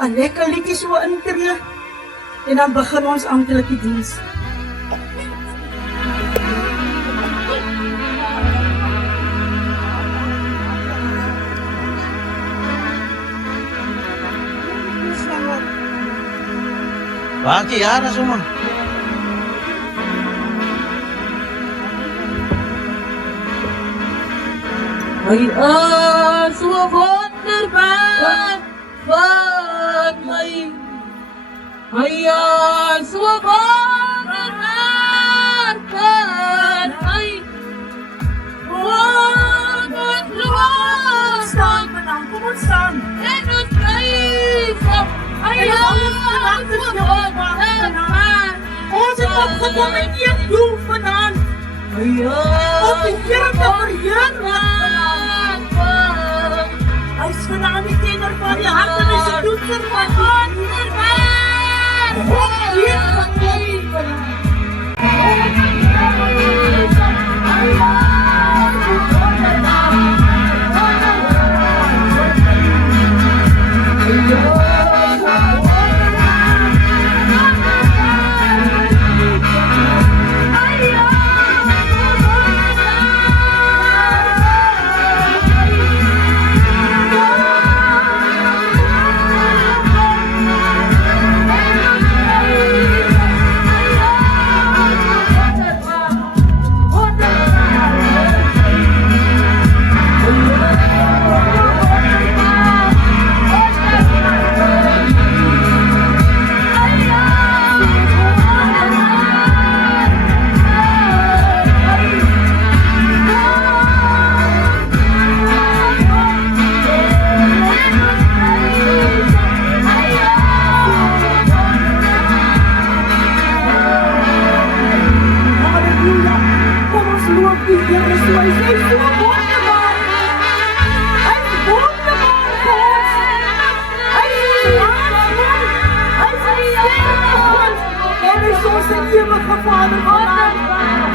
'n lekker liedjie so intree en dan begin ons amptelike diens. Bakit ara semua? Hy is so wonderbaar wat my. Hy is so wonderbaar wat my. Staan vanaf, kom ons staan. En ons prys hom. Hy is so wonderbaar. Ons het opgekom met een doel vanaand. Hy is Om die Here te verheerlik vanaand. Hy is vanaand die kenner van die hart en hy is die toetser van die wonderbaar. God weet wat jy vanaand.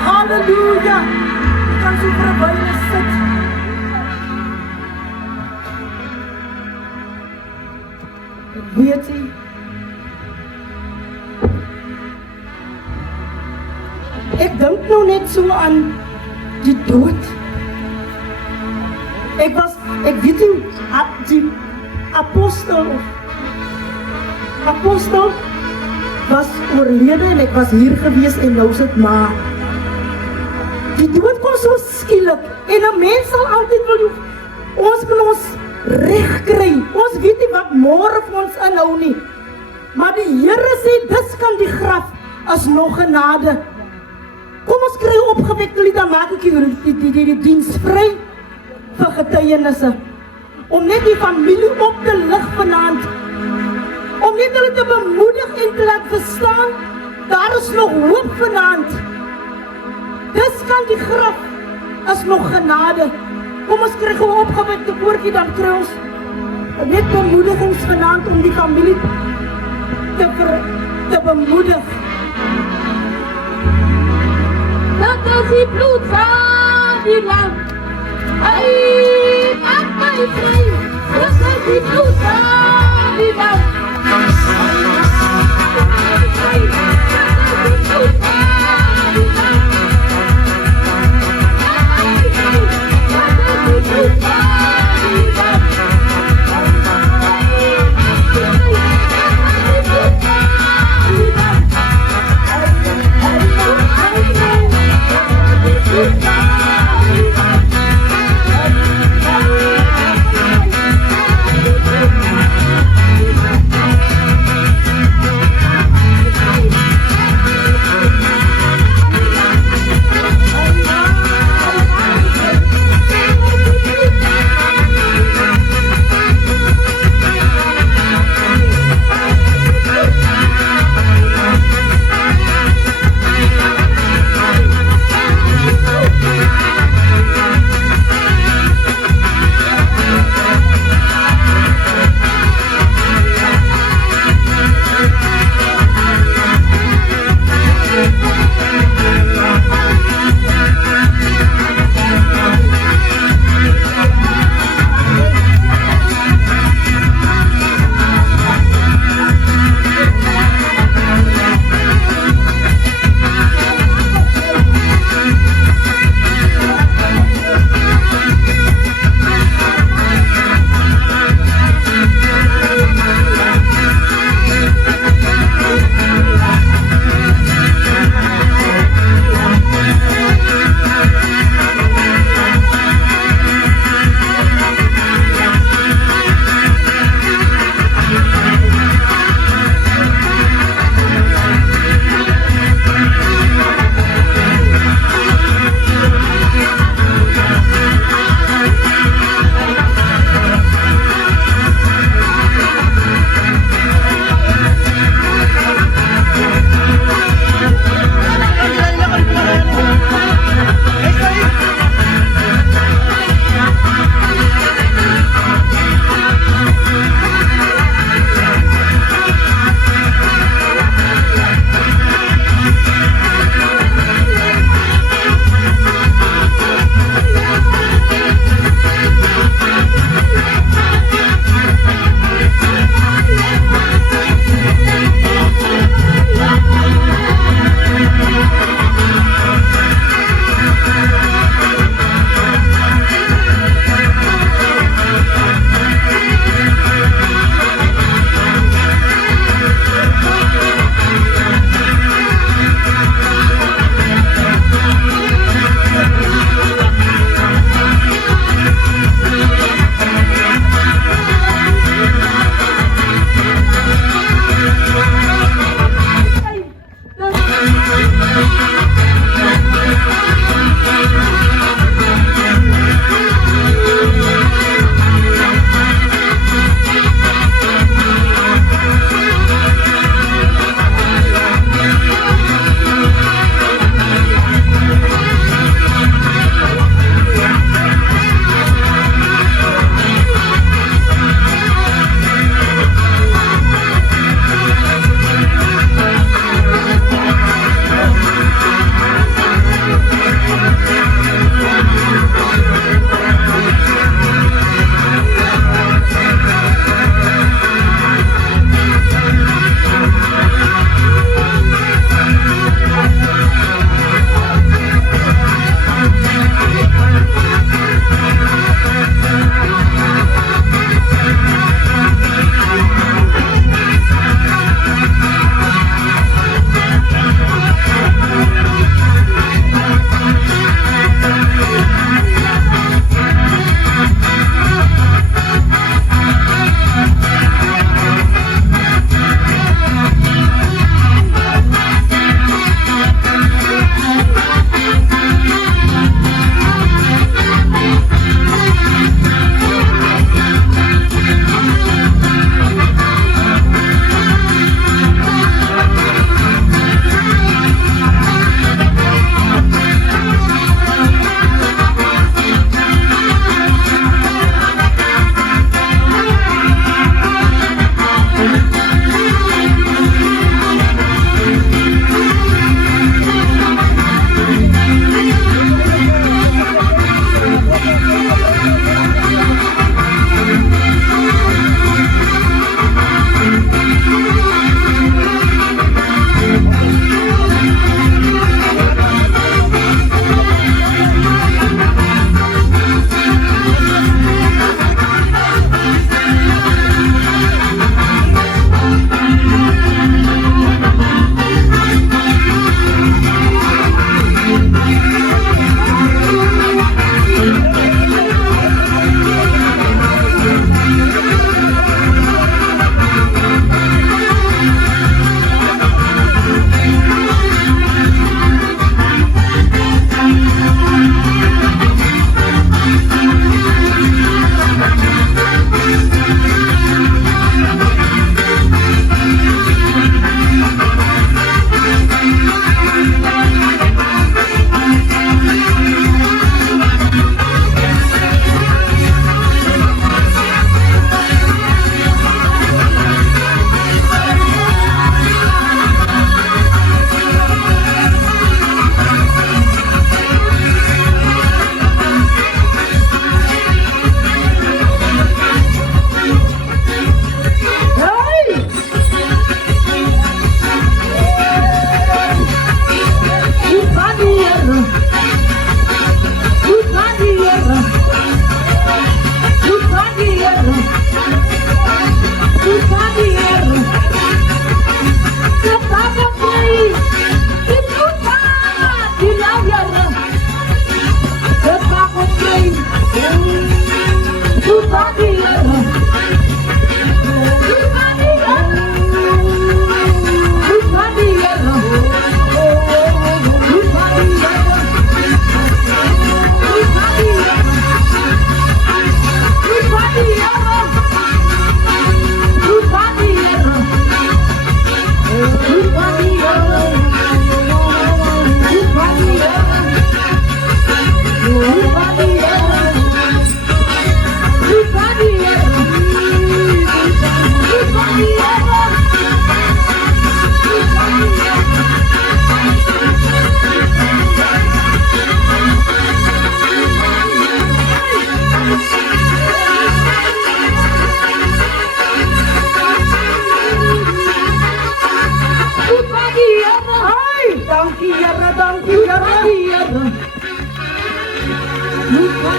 Halleluja! Jy kan so verwyder sit. Weet jy? Ek dink nou net so aan die dood. Ek weet nie, die apostel was oorlede en ek was hier gewees en nou is dit maar. Die dood kom so skielik en 'n mens sal altyd wil ons moet ons reg kry. Ons weet nie wat môre vir ons inhou nie. Maar die Here sê dis kan die graf as nog genade. Kom ons kry opgewekte lied, dan maak ek die diens vry vir getuienisse. Om net die familie op te lig vanaand. Om net hulle te bemoedig en te laat verstaan, daar is nog hoop vanaand. Dis kan die graf as nog genade. Kom ons kry 'n opgewekte koortjie, dan kry ons net bemoedigings vanaand om die familie te bemoedig. Dat is die bloed van die lam. Hy maak my vry. Dat is die bloed van die lam.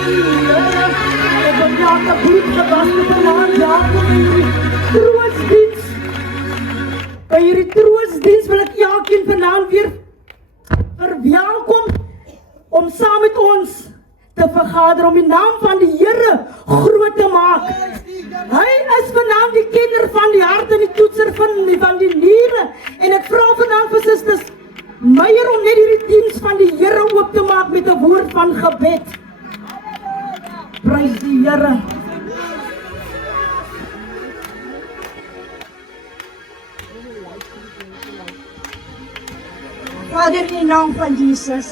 Ek wil jou te bloed gewassen vanaand, ja, vir hierdie troostdiens. By hierdie troostdiens wil ek elkeen vanaand weer verwelkom om saam met ons te vergader om die naam van die Here groot te maak. Hy is vanaand die kenner van die hart en die toetser van die niere. En ek vra vanaand vir susters Meyer om net hierdie diens van die Here oop te maak met 'n woord van gebed. Prys die Here. Vader, in die naam van Jesus.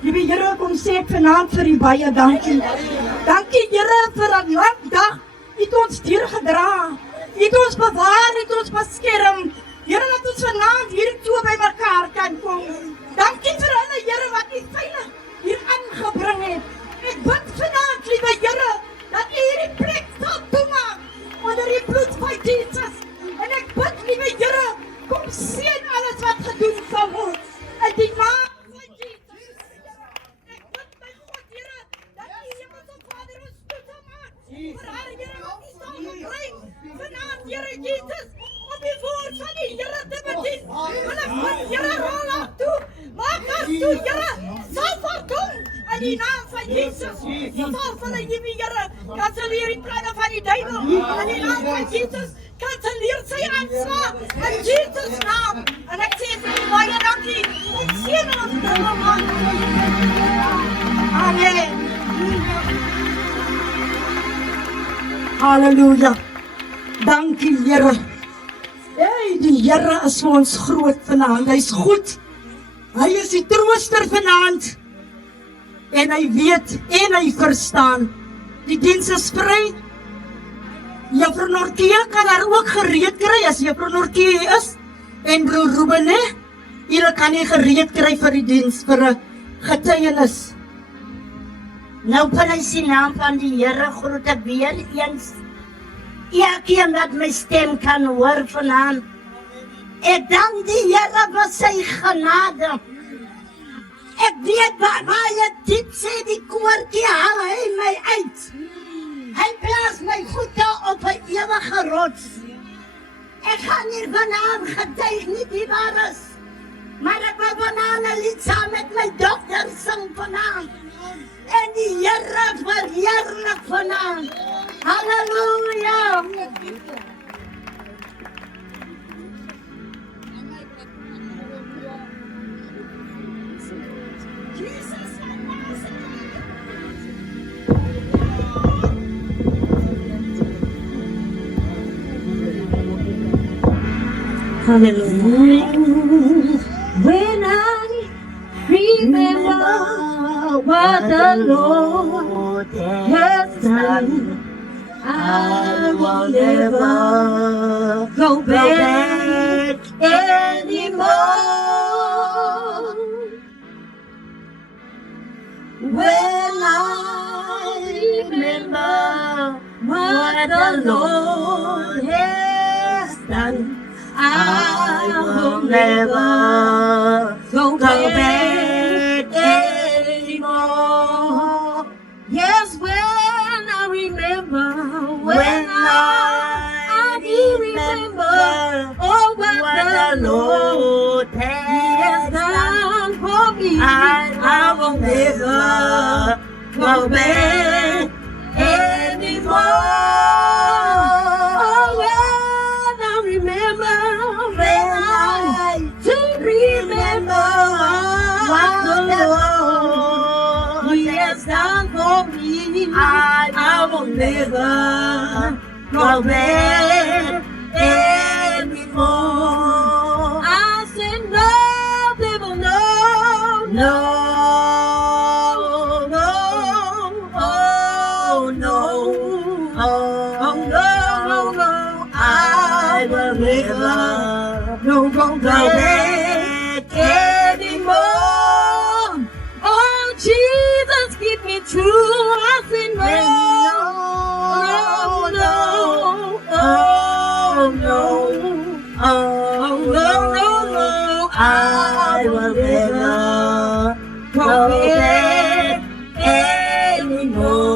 Liewe Here, kom sê ek vanaand vir u baie dankie. Dankie Here vir 'n lang dag. U het ons deurgedra. U het ons bewaar, u het ons beskerm. Here, laat ons vanaand hier toe by mekaar kan kom. Dankie vir hulle Here wat u veilig hier aangebring het. Ek bid vanaand, liewe Here, dat u hierdie plek sal toemaak onder die bloed van Jesus. En ek bid, liewe Here, kom seën alles wat gedoen sal word. In die naam van Jesus. Ek bid my God, Here, dat u Hemelse Vader ons toe sal maak. Vir haar Here wat u sal gebruik. Vanaand, Here Jesus, om die woord van die Here te bedien. Want ek bid, Here, rol af toe. Maak ons toe, Here, sal voldoen. In die naam van Jesus. Sal vir die Here, kanselleer die planne van die duiwel. In die naam van Jesus. Kanselleer sy aanslag in Jesus naam. En ek sê vir u baie dankie. Ek seën ons almal. Amen. Halleluja. Dankie Here. Hey, die Here is vir ons groot vanaand. Hy's goed. Hy is die trooster vanaand. En hy weet en hy verstaan. Die diens is vry. Juffrou Norkie kan daar ook gereed kry as Juffrou Norkie is. En broer Ruben, julle kan nie gereed kry vir die diens, vir 'n getuienis. Nou prys die naam van die Here groet ek weer eens. Elkeen wat my stem kan hoor vanaand. Ek dank die Here vir sy genade. Ek weet waar jy diep sê die koortjie haal hy my uit. Hy plaas my voete op 'n ewige rots. Ek gaan hier vanaand getuig nie die waar is. Maar ek wil vanaand 'n lied saam met my dogter sing vanaand. En die Here verheerlik vanaand. Halleluja. Hallelujah. When I remember what the Lord has done, I will never go back anymore. When I remember what the Lord has done, I will never go back anymore. Yes, when I remember, when I remember, oh, what the Lord has done for me, I will never go back anymore. I will never go back anymore. I said no, devil, no, no, no, oh no, oh no, no, no. I will never go back anymore. Oh Jesus, keep me true. I will never go back anymore.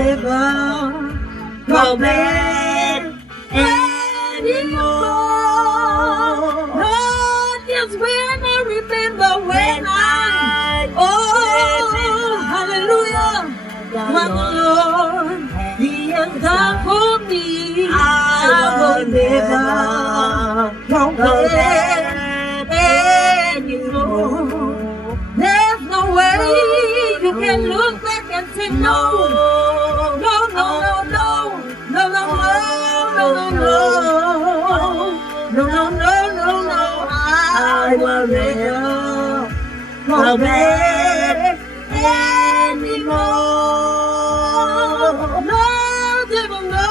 never go back anymore. Lord, yes, when I remember when hallelujah, my Lord, He has done for me. I will never go go back back anymore. There's no way you can look back and say no, no, no, no, no, no, no, no, no, no, no, no, no, no, no. I will never go back anymore. No, devil, no,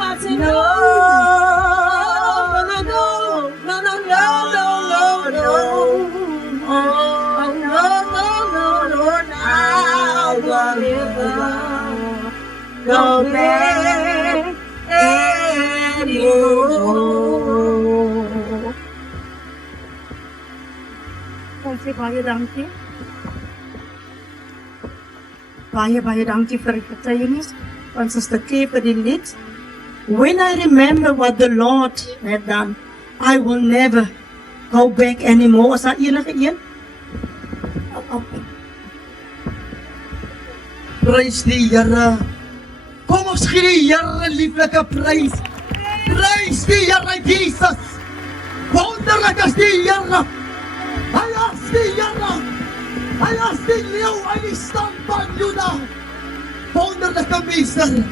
I say no, no, no, no, no, no, no, no, no. Oh, no, no, no, no, I will never go back anymore. Ons sê baie dankie. Baie dankie vir die getuienis van Suster Kay vir die lied. When I remember what the Lord had done, I will never go back anymore. Is daar enige een? Prys die Here. Kom ons gee die Here lieflike prys. Prys die Here Jesus. Wonderlik is die Here. Hy is die Here. Hy is die leeu uit die stam van Juda. Wonderlike meester.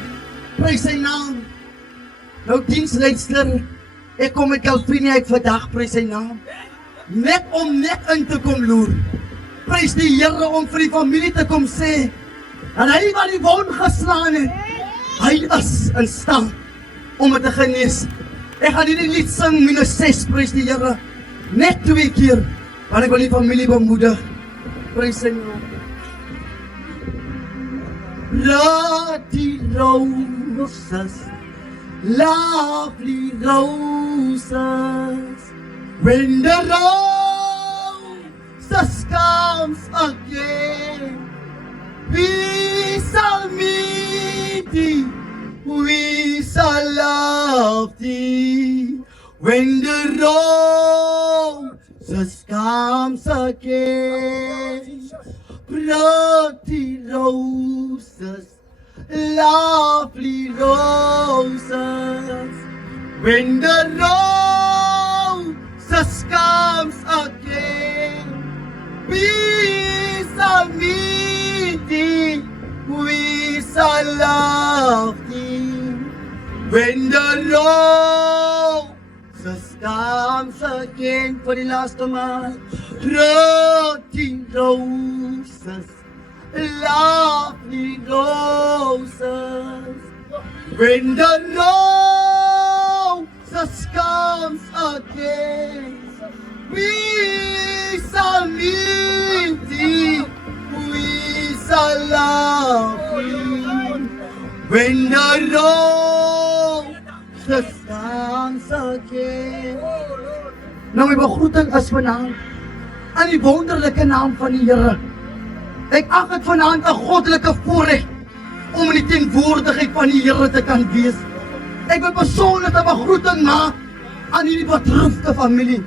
Prys sy naam. Nou diensleister, ek kom met Calvinie uit vandag, prys sy naam. Net om net in te kom loer. Prys die Here om vir die familie te kom sê. En hy wat die wond geslaan het, hy is in staat om het te genees. Ek gaan hierdie lied sing -6, prys die Here. Net 2 keer, want ek wil die familie bemoedig. Prys sy naam. Laat die roses, lovely roses, when the roses comes again, we shall meet thee, we shall love thee. When the roses comes again, pretty roses, lovely roses. When the roses comes again, we shall meet thee, we shall love thee. When the roses comes again, for the last time, pretty roses, lovely roses. When the roses comes again, we shall meet thee, we shall love thee. When the roses comes again. Nou my begroeting is vanaand aan die wonderlike naam van die Here. Ek ag dit vanaand 'n goddelike voorreg om in die teenwoordigheid van die Here te kan wees. Ek wil persoonlik 'n begroeting maak aan hierdie bedroefde familie.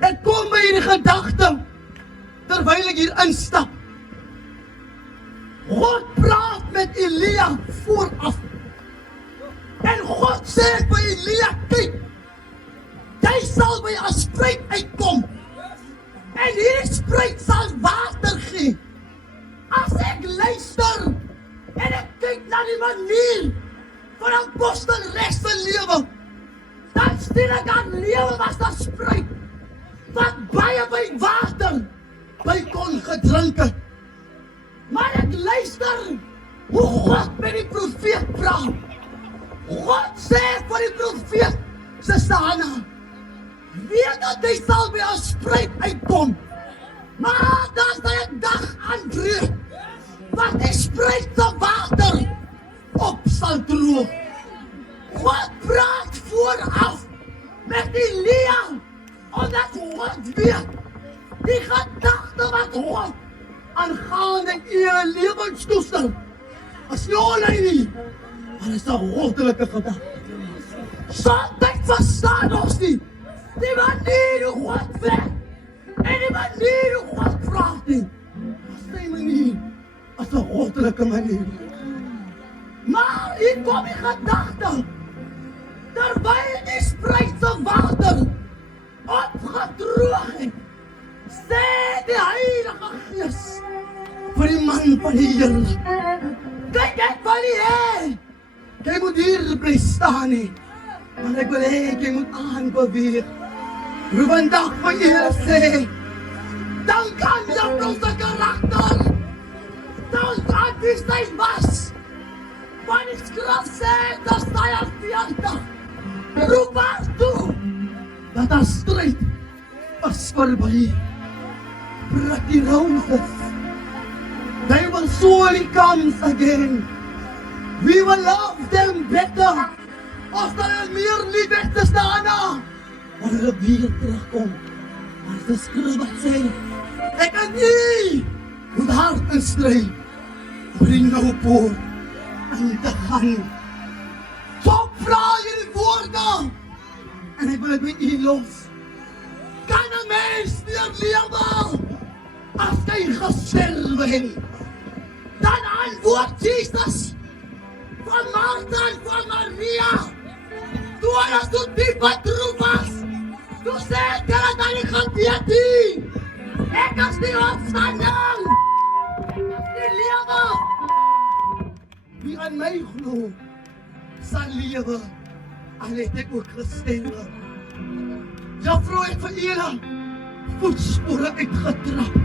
Ek kom by hierdie gedagte terwyl ek hier instap. God praat met Elia vooraf. En God sê by Elia, kyk, jy sal by 'n spruit uitkom. En hierdie spruit sal water gee. As ek luister en ek kyk na die manier van apostel regs se lewe, dan sien ek aan lewe was dat spruit wat baie by water by kon gedrink het. Maar ek luister hoe God met die profeet praat. God sê vir die profeet, Suster Hanna, weet dat hy sal by 'n spruit uitkom. Maar daar sal 'n dag aanbreek, wat die spruit se water op sal droog. God praat vooraf met Elia, omdat God weet die gedagte wat God aangaande eie lewenstoestand as jy online nie, maar is 'n goddelike gedagte. Sondag verstaan ons nie die manier hoe God werk en die manier hoe God praat nie. As die manier, as 'n goddelike manier. Maar hier kom die gedagte, terwyl die spruitse water opgedroog het, sê die Heilige Gees vir die man van die Here, kyk ek wil nie hê, jy moet hier bly staan nie, maar ek wil hê, jy moet aanbeweeg. Roep een dag van die Here sê, dan kan jy ons karakter, dan kan die sy was, maar die skrif sê, dat sy as die ander, roep haar toe, dat haar strijd is voorbij. Pretty roses, they will surely come again. We will love them better, as daar meer liefde is daarna, maar hulle weer terugkom. Maar die skrif wat sê, ek kan nie met hart en strijd, bring nou poort aan te gaan. Top vraag in die woorde, en ek wil het met u los. Kan een mens weer lewe, as hy gesterwe het? Dan antwoord Jesus, van Martha en van Maria, toe hulle so diep bedroef was, toe sê ek hulle dat ek geweet nie, ek is die opstanding, ek is die lewe. Wie aan my glo, sal lewe, al het ek ook gesterwe. Ja, vrou, ek vir julle voetspore uitgetrap.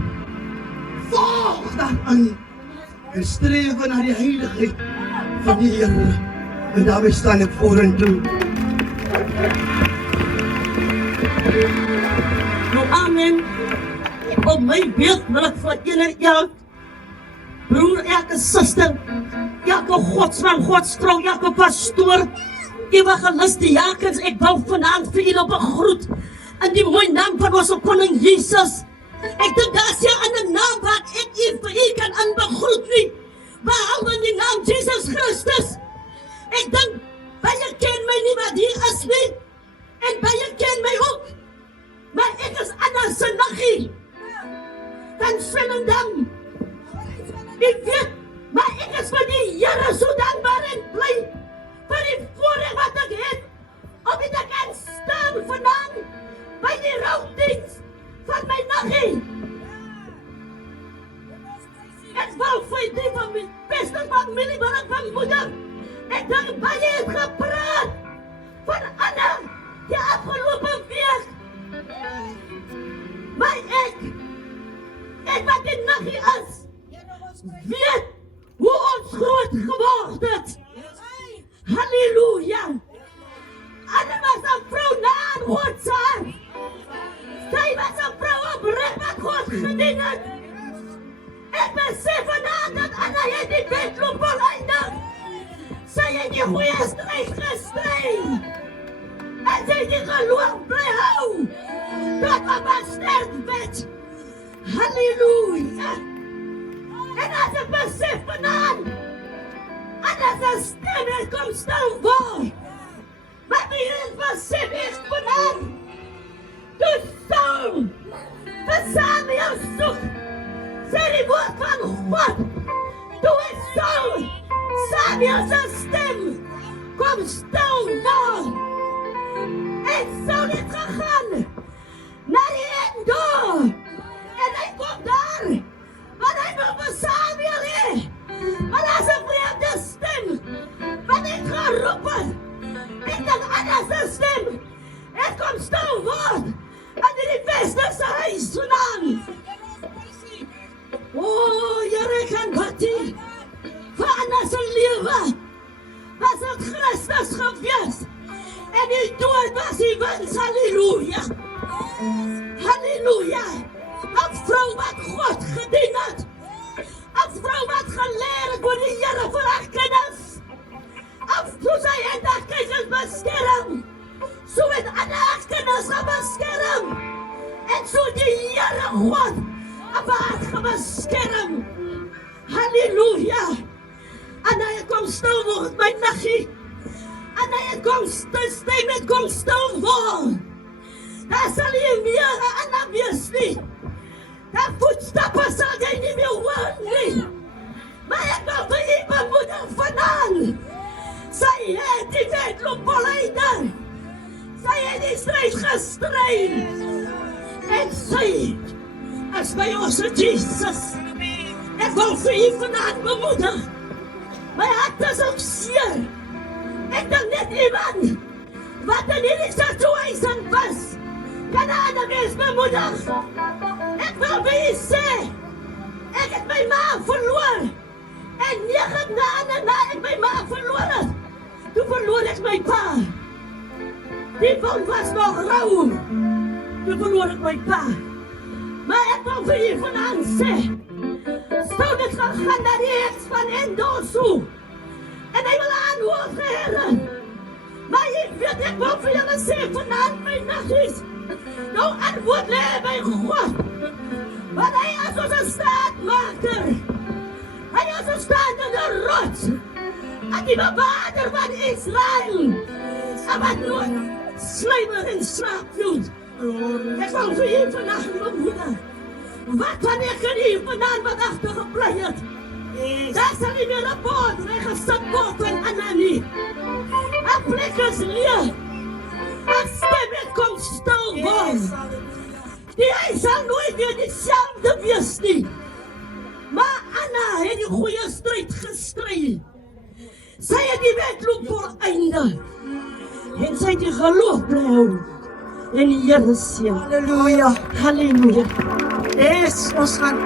Volg daarin en streven naar die heiligheid van die Here. En daarmee staan ek vorentoe. Nou, amen. Op my beeld wil ek vir elke broer, elke suster, elke godsman, godsvrou, elke pastoor, evangelisdiakens, ek wou vanaand vir julle begroet in die mooi naam van ons koning Jesus. Ek dink daar is hier 'n naam wat ek vir u kan aanbegroet nie, behalwe die naam Jesus Christus. Ek dink baie ken my nie wat hier is nie, en baie ken my ook, maar ek is Anna se naggie van Swellendam. Ek weet, maar ek is vir die Here so dankbaar en bly vir die voorreg wat ek het, om dit te kan staan vanaand by die rouwdienst van my naggie. Ek wou vir die van my beste familie, maar ek van moeder. Ek dink baie het gepraat van Anna die afgelopen week. Maar ek wat die naggie is, weet hoe ons groot geword het. Halleluja! Anna was 'n vrou na God se hart. Sy was 'n vrou opreg wat God gedien het. Ek besef vanavond dat Anna het die wedloop voleindig. Sy het die goeie stryd gestry. En sy het die geloof bly hou. Dat Papa sterk werd. Halleluja! En as ek besef vanavond, Anna se stem het kom stil voor. Maar wie het besef is vanavond, toe Saul vir Samuel soek, sê die woord van God, toe het Saul Samuel se stem kom stil voor. En Saul het gegaan na die einddoor, en hy kom daar, want hy wil vir Samuel hê. Maar as 'n vreemde stem, wat het geroepen, ek dink Anna se stem, het kom stil word, en die beste se huis vandaan. O, Here kan wat die, vir Anna se lewe, was het Christus gewees, en die dood was die wins, halleluja. Halleluja, 'n vrou wat God gedien het, 'n vrou wat geleer het oor die Here vir haar kinders, 'n vrou sy het haar kinders beskerm, so het Anna haar kinders beskerm, en so die Here God op haar beskerm. Halleluja! En stil word, my naggie. En hy het kom stem het kom stil word. Daar sal jy meer aan na wees nie. Daar voetstappe sal jy nie meer hoor nie. Maar ek wil vir u bemoedig vanaand. Sy het die wedloop volleid. Sy het die strijd gestryd. En sy is by ons Jesus. Ek wil vir u vanaand bemoedig. My hart is ook seer. Ek dink net iemand wat in hierdie situasie was, kan 'n ander mens bemoedig. Ek wil vir u sê, ek het my ma verloor. En 9 dae na ek my ma verloor het, toe verloor ek my pa. Die bond was nog rauw. Toe verloor ek my pa. Maar ek wil vir u vanaand sê, sou dit gegaan na die heks van Endosu. En hy wil antwoord geheren. Maar ek weet, ek wil vir julle sê vanaand my naggies. Nou antwoord lê by God. Want hy is ons staatmaker. Hy is ons staande rots. En die bewaarder van Israel. En wat nooit slijmer en slaap doet. Ek wil vir u vannacht bemoedig. Wat van ek in u vandaan wat achtergeblij het? Daar sal nie meer 'n boot weggesit word en ander nie. 'n plek is leeg. 'n stem het kom stil word. Hy sal nooit weer dieselfde wees nie. Maar Anna het die goeie strijd gestry. Sy het die wedloop volëindig. En sy het die geloof bly hou. En die Here seën. Halleluja. Halleluja. Yes, ons gaan.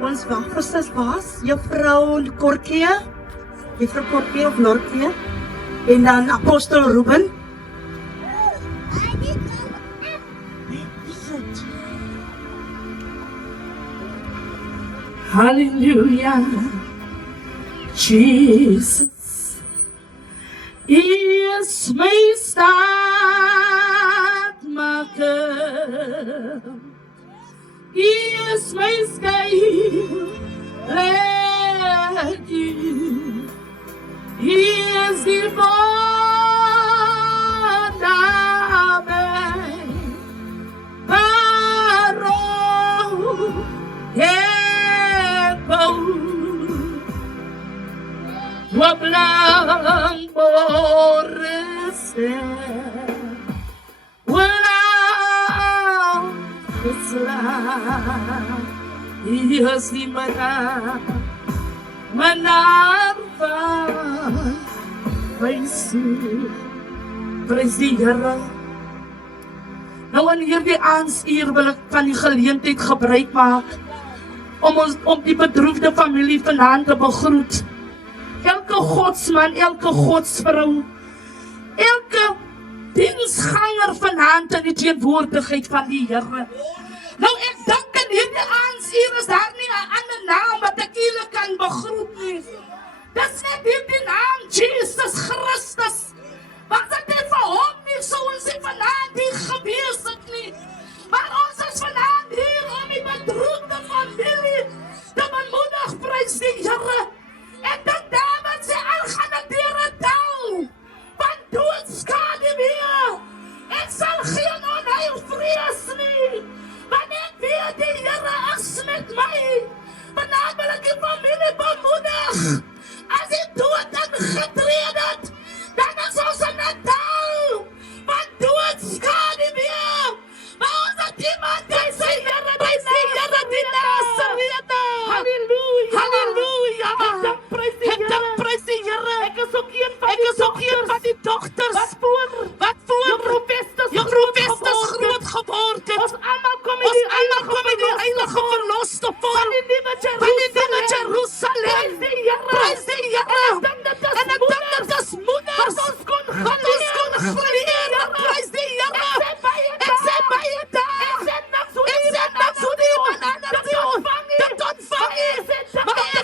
Ons wagvers was juffrou Korkie of Norkie en dan apostel Ruben. Hallelujah, Jesus is my staatmaker. He is my sky, He is the fundament, Barrow, Wablang Borisel, walang Islam, Iyos di manarva, Praise die Here. Nou in hierdie aandsuur wil ek van die geleentheid gebruik maak om die bedroefde familie vanaand te begroet. Elke godsman, elke godsvrou, elke diensganger vanaand in die teenwoordigheid van die Here. Nou ek dink in hierdie aandsuur is daar nie 'n ander naam wat ek julle kan begroet nie. Dis net die naam Jesus Christus. Want dit het vir hom nie so ons het vanaand hier gewees het nie. Maar ons is vanaand hier om die bedroefde familie te bemoedig, prys die Here. En dat David sê, al gaan ek deur 'n dal van doodskade weer. Ek sal geen onheil vrees nie. Want ek weet die Here is met my. Vanaand wil ek die familie bemoedig. As die dood ingetree het, dan is ons in 'n dal van doodskade weer. Maar ons het iemand die sy Here die Nasareete. Halleluja. Halleluja. Ek dank prys die Here. Ek is ook een van die dogters. Wat voor? Juffrou Westers groot geword het. Ons almal kom in die heilige verloste vol. Van die nuwe Jerusalem. Prys die Here. En ek dink dat is moeders. Ons kon geleer. Prys die Here. Ek sê baie dae. Ek sê niks hoe die man aan dat ontvang. Maar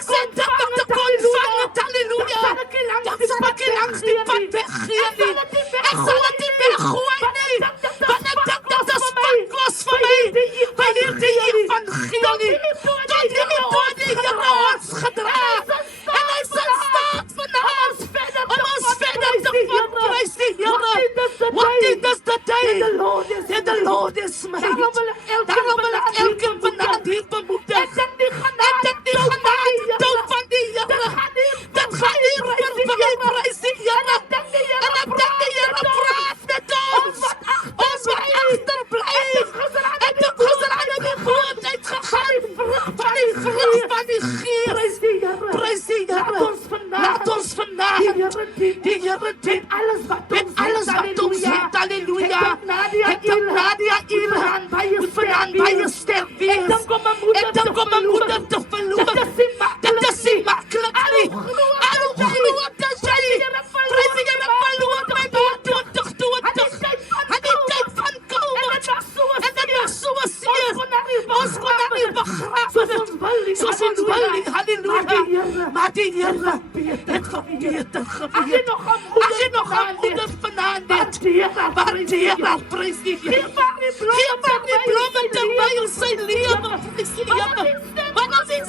maar die Gees. Prys die Here. Laat ons vandag die Here dien. Met alles wat ons het. Halleluja. Ek dink Nadia Ira moet vanaan by jou sterk wees. Ek dink om 'n moeder te verloor. Dit is nie maklik nie. Alhoewel dat sy prys die Here verloor my baie 2020. En die tyd van kom. En dit was so seer. Ons kon daar nie begraaf. Soos ons wil nie. Halleluja. Maar die Here het verbeter gebeur. As jy nog 'n moeder vanaand het, waar die Here prys die Here. Geef maar die blomme terwyl sy lewe. Prys die Here. Want as dit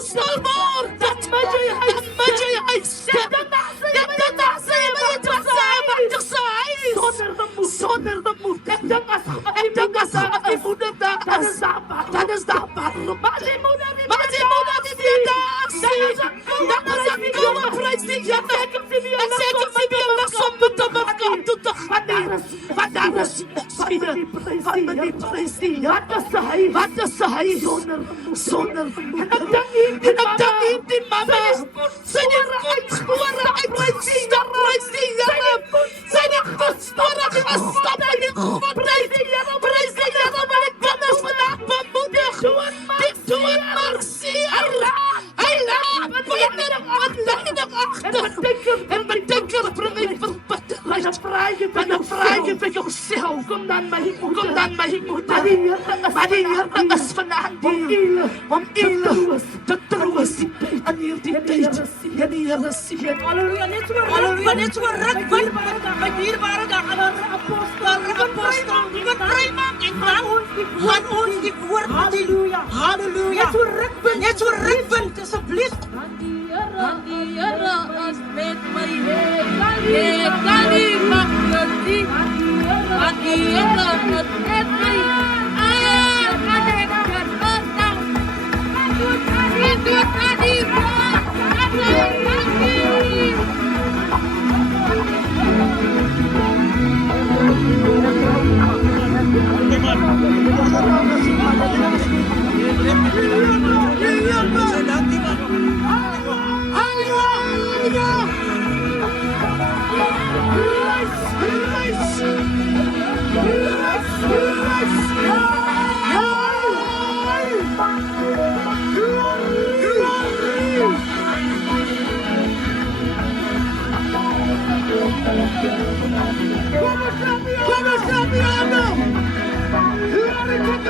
stil word, dat moet jy uitstel. Dit daar sê jy het wat sê. Sonder de moed. Ek dink as die moeder daar is, dan is daar barloop. Maar die moeder die weer daar sê, dan is ek kom prys die Here. Ek sê ek my weer som met te maak toe te gaan. Wat daar is. Wat die prys die Here. Wat is hy sonder en dan die mama sy uitspore uit die Here. Sy het gestore gestap en die God prys die Here, maar ek kan ons vandag bemoedig. Dit doen maar seer. Hy laat wat ledig agter. En bedenker vir my verbitter. En dan vraag jy vir jouself, kom dan my moeder. Maar die Here is vandag om eeuwig te troos in hierdie tyd. En die Here sê, Halleluja, net so ruk van my dierbare apostel, die wat vry maak en dan gaan ons die woord Halleluja. Halleluja. Net so ruk van asseblief. Want die Here is met my. Ek kan nie maklik nie. Want die Here is met my.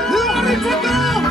Glory to God!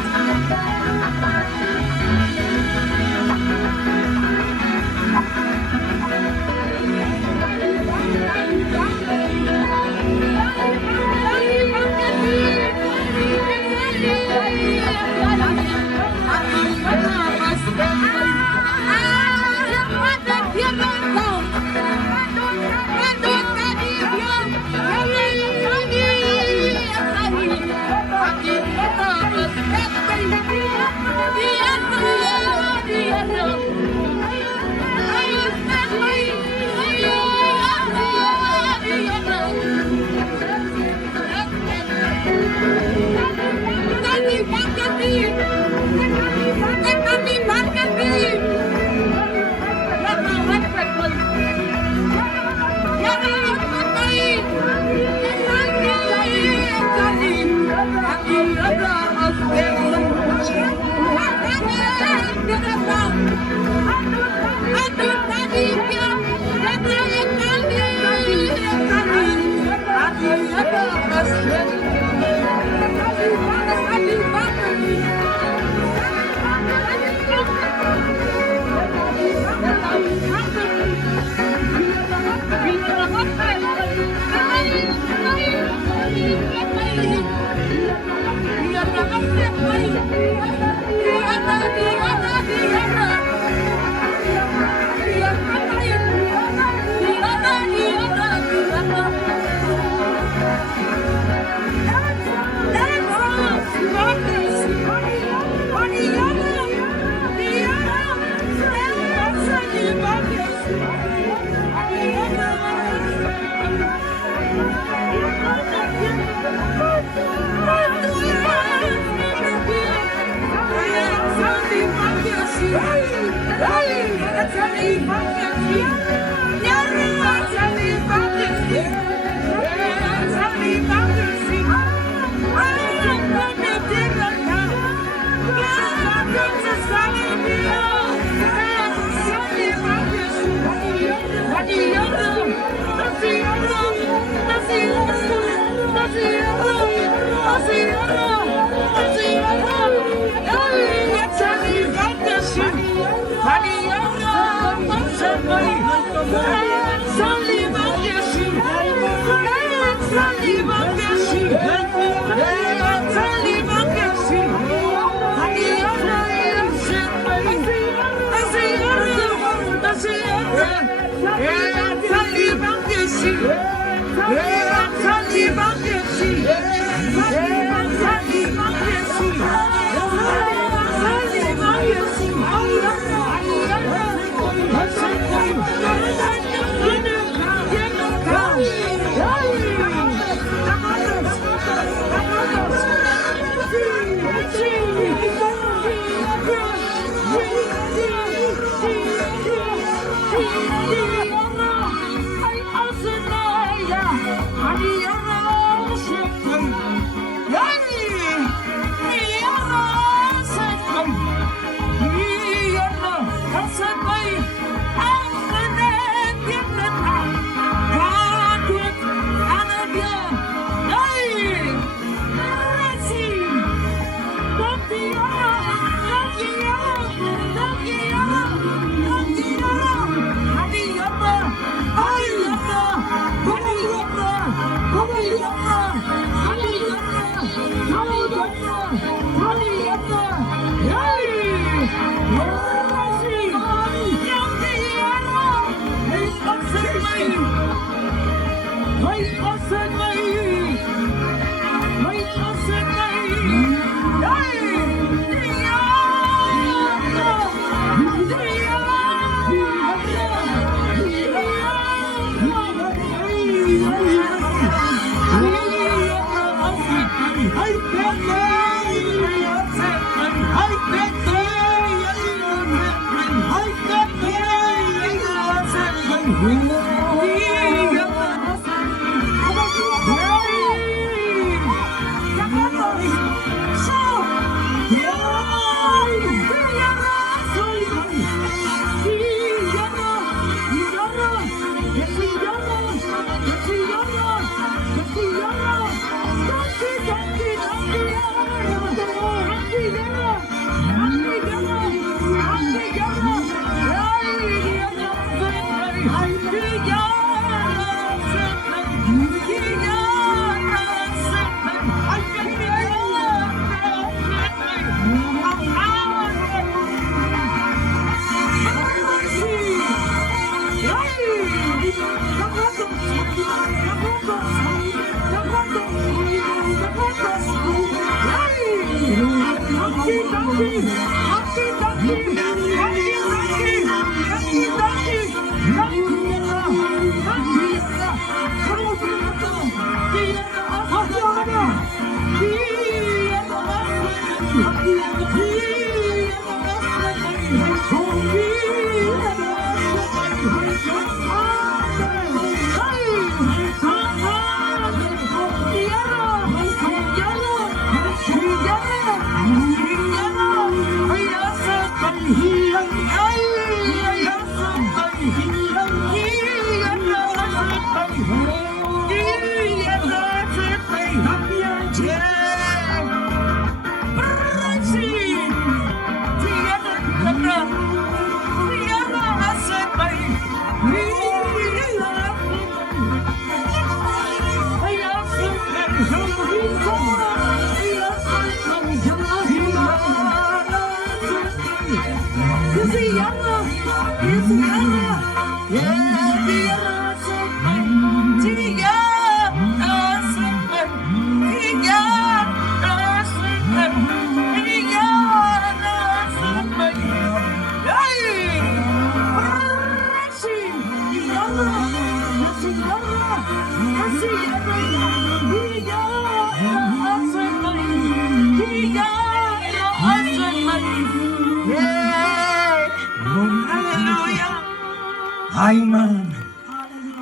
Amen.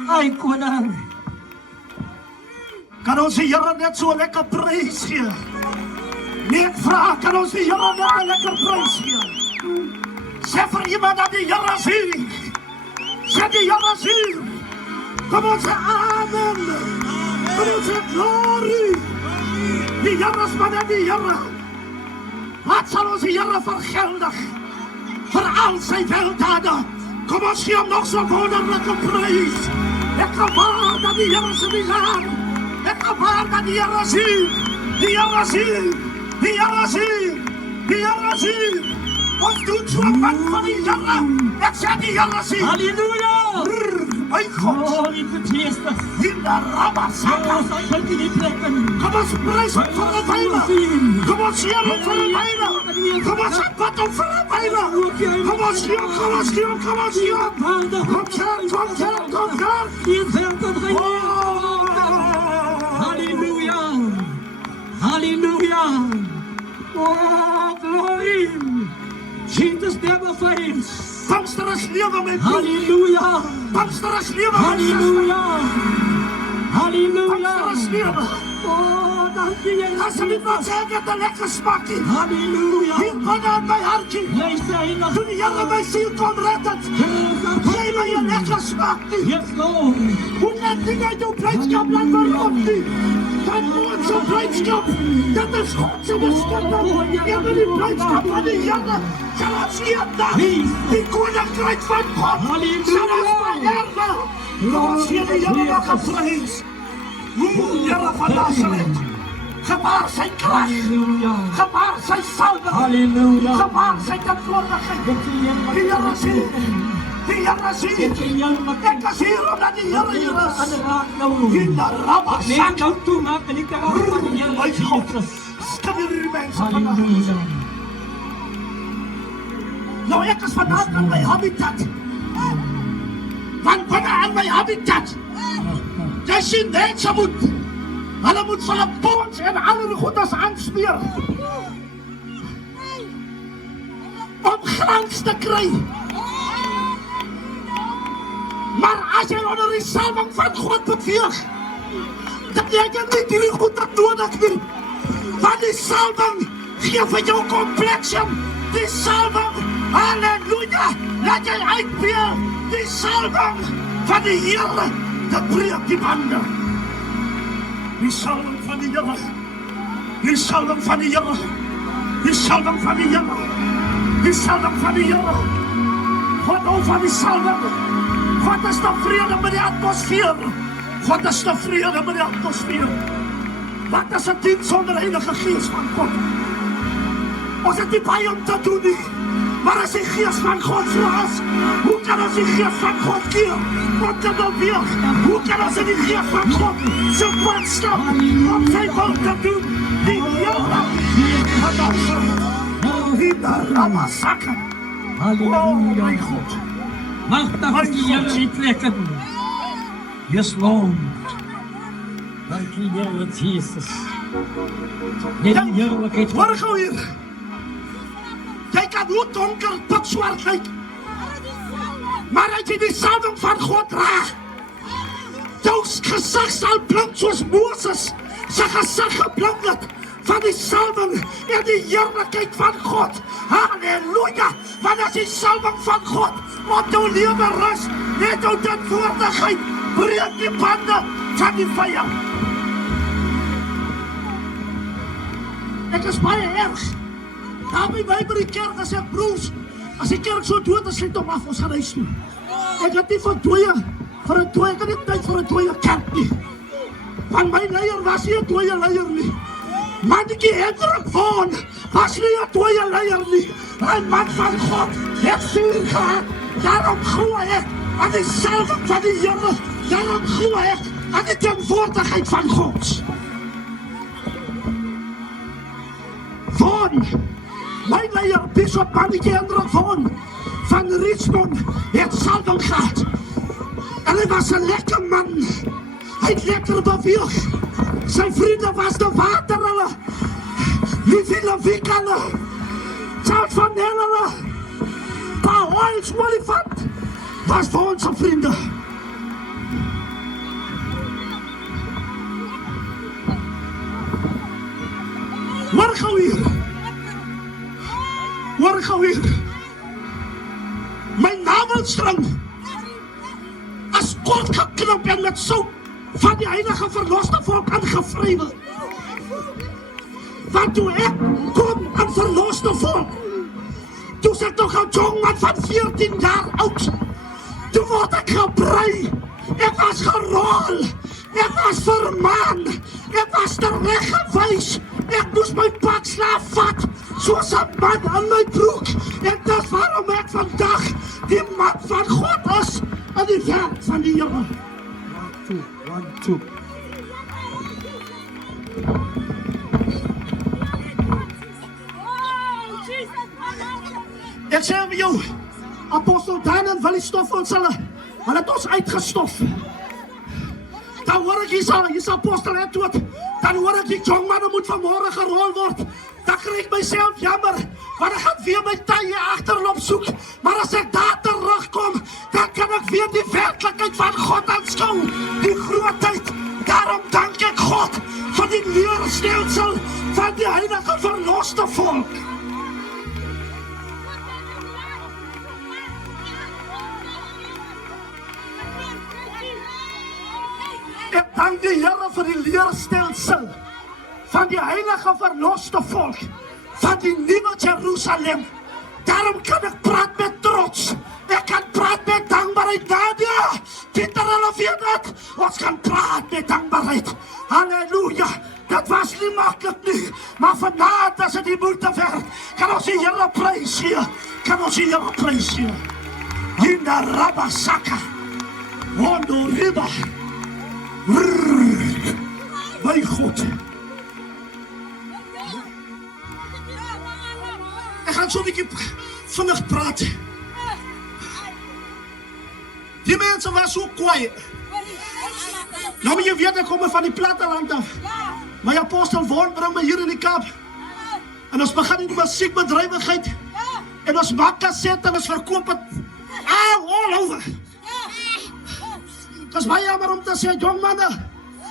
Ay, kunang. Kan ons die Here net so lekker prys gee? Net vra, kan ons die Here net lekker prys gee? Sê vir iemand dat die Here is hier. Sê die Here is hier. Kom ons sê amen. Kom ons sê glory. Die Here is maar net die Here. Wat sal ons die Here vergeldig? Vir al sy weldade. Kom ons gee hom nog so wonderlike prys. Ek gewaar dat die Here se naam. Ek gewaar dat die Here is hier. Die Here is hier. Die Here is hier. Die Here is hier. Ons doen so wat van die Here. Ek sê die Here is hier. Halleluja. My God. Glory to Jesus. In the Rabasaka. Kom ons prys hom vir die Here. Kom ons gee hom vir die Here. Kom ons aanbid hom vir die Here. Kom ons gee hom, kom ons gee hom, kom ons gee hom. Kom hier. Halleluja. Halleluja. Oh, glory. Jesus never fails. Pinkster is lewe met my. Halleluja. Pinkster is lewe. Halleluja. Halleluja. Pinkster is lewe. Oh, dankie jy. Asseblief wat sê ek het 'n lekker smakkie. Halleluja. Hier kom aan my hartjie. Toen die Here my siel kon red het. Gee my 'n lekker smakkie. Yes, Lord. Hoe net die uit jou blydskap laat verloop nie. Kan nooit so blydskap. Dat is God se beskikking. Ek wil die blydskap van die Here. Sal ons eendag die koninkryk van God. Sal ons verheerlik. Ons gee die Here nog 'n prys. Here van Nazareth. Gebaar sy krag. Gebaar sy salwing. Gebaar sy teenwoordigheid. Die Here is hier. Die Here is hier. Ek is hier omdat die Here hier is. In die Rabasaka. My God. Skam hierdie mense vandag. Nou ek is vandag in my habitat. Van binne in my habitat. Jy sien net so moet. Hulle moet van 'n bons en ander goedes aansmeer. Om glans te kry. Maar as jy onder die salwing van God beweeg, dan jy nie die goede nodig nie. Want die salwing gee vir jou complexion. Die salwing, halleluja, laat jy uitbeer. Die salwing van die Here, dat breek die bande. Die salwing van die Here. Die salwing van die Here. Die salwing van die Here. Die salwing van die Here. God hou van die salwing. God is tevrede met die atmosfeer. God is tevrede met die atmosfeer. Wat is 'n diens sonder Heilige Gees van God? Ons het nie baie om te doen nie. Maar as die Gees van God so is, hoe kan ons die Gees van God keer? Wat kan dan weer? Hoe kan ons in die Gees van God so pad stap om sy wil te doen? Die Here van ons. In die Rabasaka. Oh my God. Magtig is die Here in plekke. Yes, Lord. Dankie Here Jesus. Net die heerlikheid. Hoor gou hier. Jy kan hoe donker pikswart lyk. Maar as jy die salwing van God dra, jou gesig sal blink soos Moses sy gesig geblink het van die salwing en die heerlikheid van God. Halleluja! Want as die salwing van God op jou lewe rus, net jou teenwoordigheid breek die bande van die vyand. Ek is baie erg. Daar by die kerk as ek broers, as die kerk so dood is, sluit hom af, ons gaan huis toe. Ek het nie van dooie, vir 'n dooie, ek het nie tyd vir 'n dooie kerk nie. Want my leier was nie 'n dooie leier nie. Mannetjie Hendrik Vaughan was nie 'n dooie leier nie. Hy man van God, het vuur gehad. Daarom glo ek aan die salwing van die Here. Daarom glo ek aan die teenwoordigheid van God. Vaughan, my leier, Bishop Mannetjie Hendrik Vaughan van Richmond, het salwing gehad. En hy was 'n lekker man. Hy het lekker beweeg. Sy vriende was de water hulle. Liefie Wiek hulle. Charles van Helle. Pa Hoyles Olifant. Was vir ons vriende. Hoor gou hier. Hoor gou hier. My navelstreng as kort geknip en met sout van die heilige verloste volk ingevrywe. Want toe ek kom aan verloste volk, toe is ek nog een jongman van 14 jaar oud. Toe word ek gebrei, ek was gerol, ek was vermaan, ek was tereggewys, ek moes my pakslaaf vat, soos 'n man in my broek. En dis waarom ek vandag die man van God is, in die werk van die Here. 1, 2. Ek sê vir jou, Apostel Dan en Willie Stoff ons hulle het ons uitgestof. Dan hoor ek hier's Apostel Edward, dan hoor ek die jongmanne moet vanmorgen gerol word. Dan kry ek myself jammer, want ek gaan weer my tye agterloop soek. Maar as ek daar terugkom, dan kan ek weer die werklikheid van God aanskou, die grootheid. Daarom dank ek God vir die leerstelsel van die heilige verloste volk. Ek dank die Here vir die leerstelsel van die heilige verloste volk, van die nuwe Jerusalem. Daarom kan ek praat met trots. Ek kan praat met dankbaarheid. Nadia, Pieter, hulle weet dit. Ons kan praat met dankbaarheid. Halleluja. Dat was nie maklik nie, maar vanavond as dit die moeite werd, kan ons die Here prys hier. Kan ons die Here prys hier. Jinda Rabasaka, Wondo Riba. My God. Ek gaan so 'n bietjie vinnig praat. Die mense was so kwaai. Nou moet jy weet, ek kom van die platteland af. My apostel Woon bring my hier in die Kaap. En ons begin in die musiekbedrywigheid. En ons maak kassette en ons verkoop het all over. Het is baie jammer om te sê, jongmanne,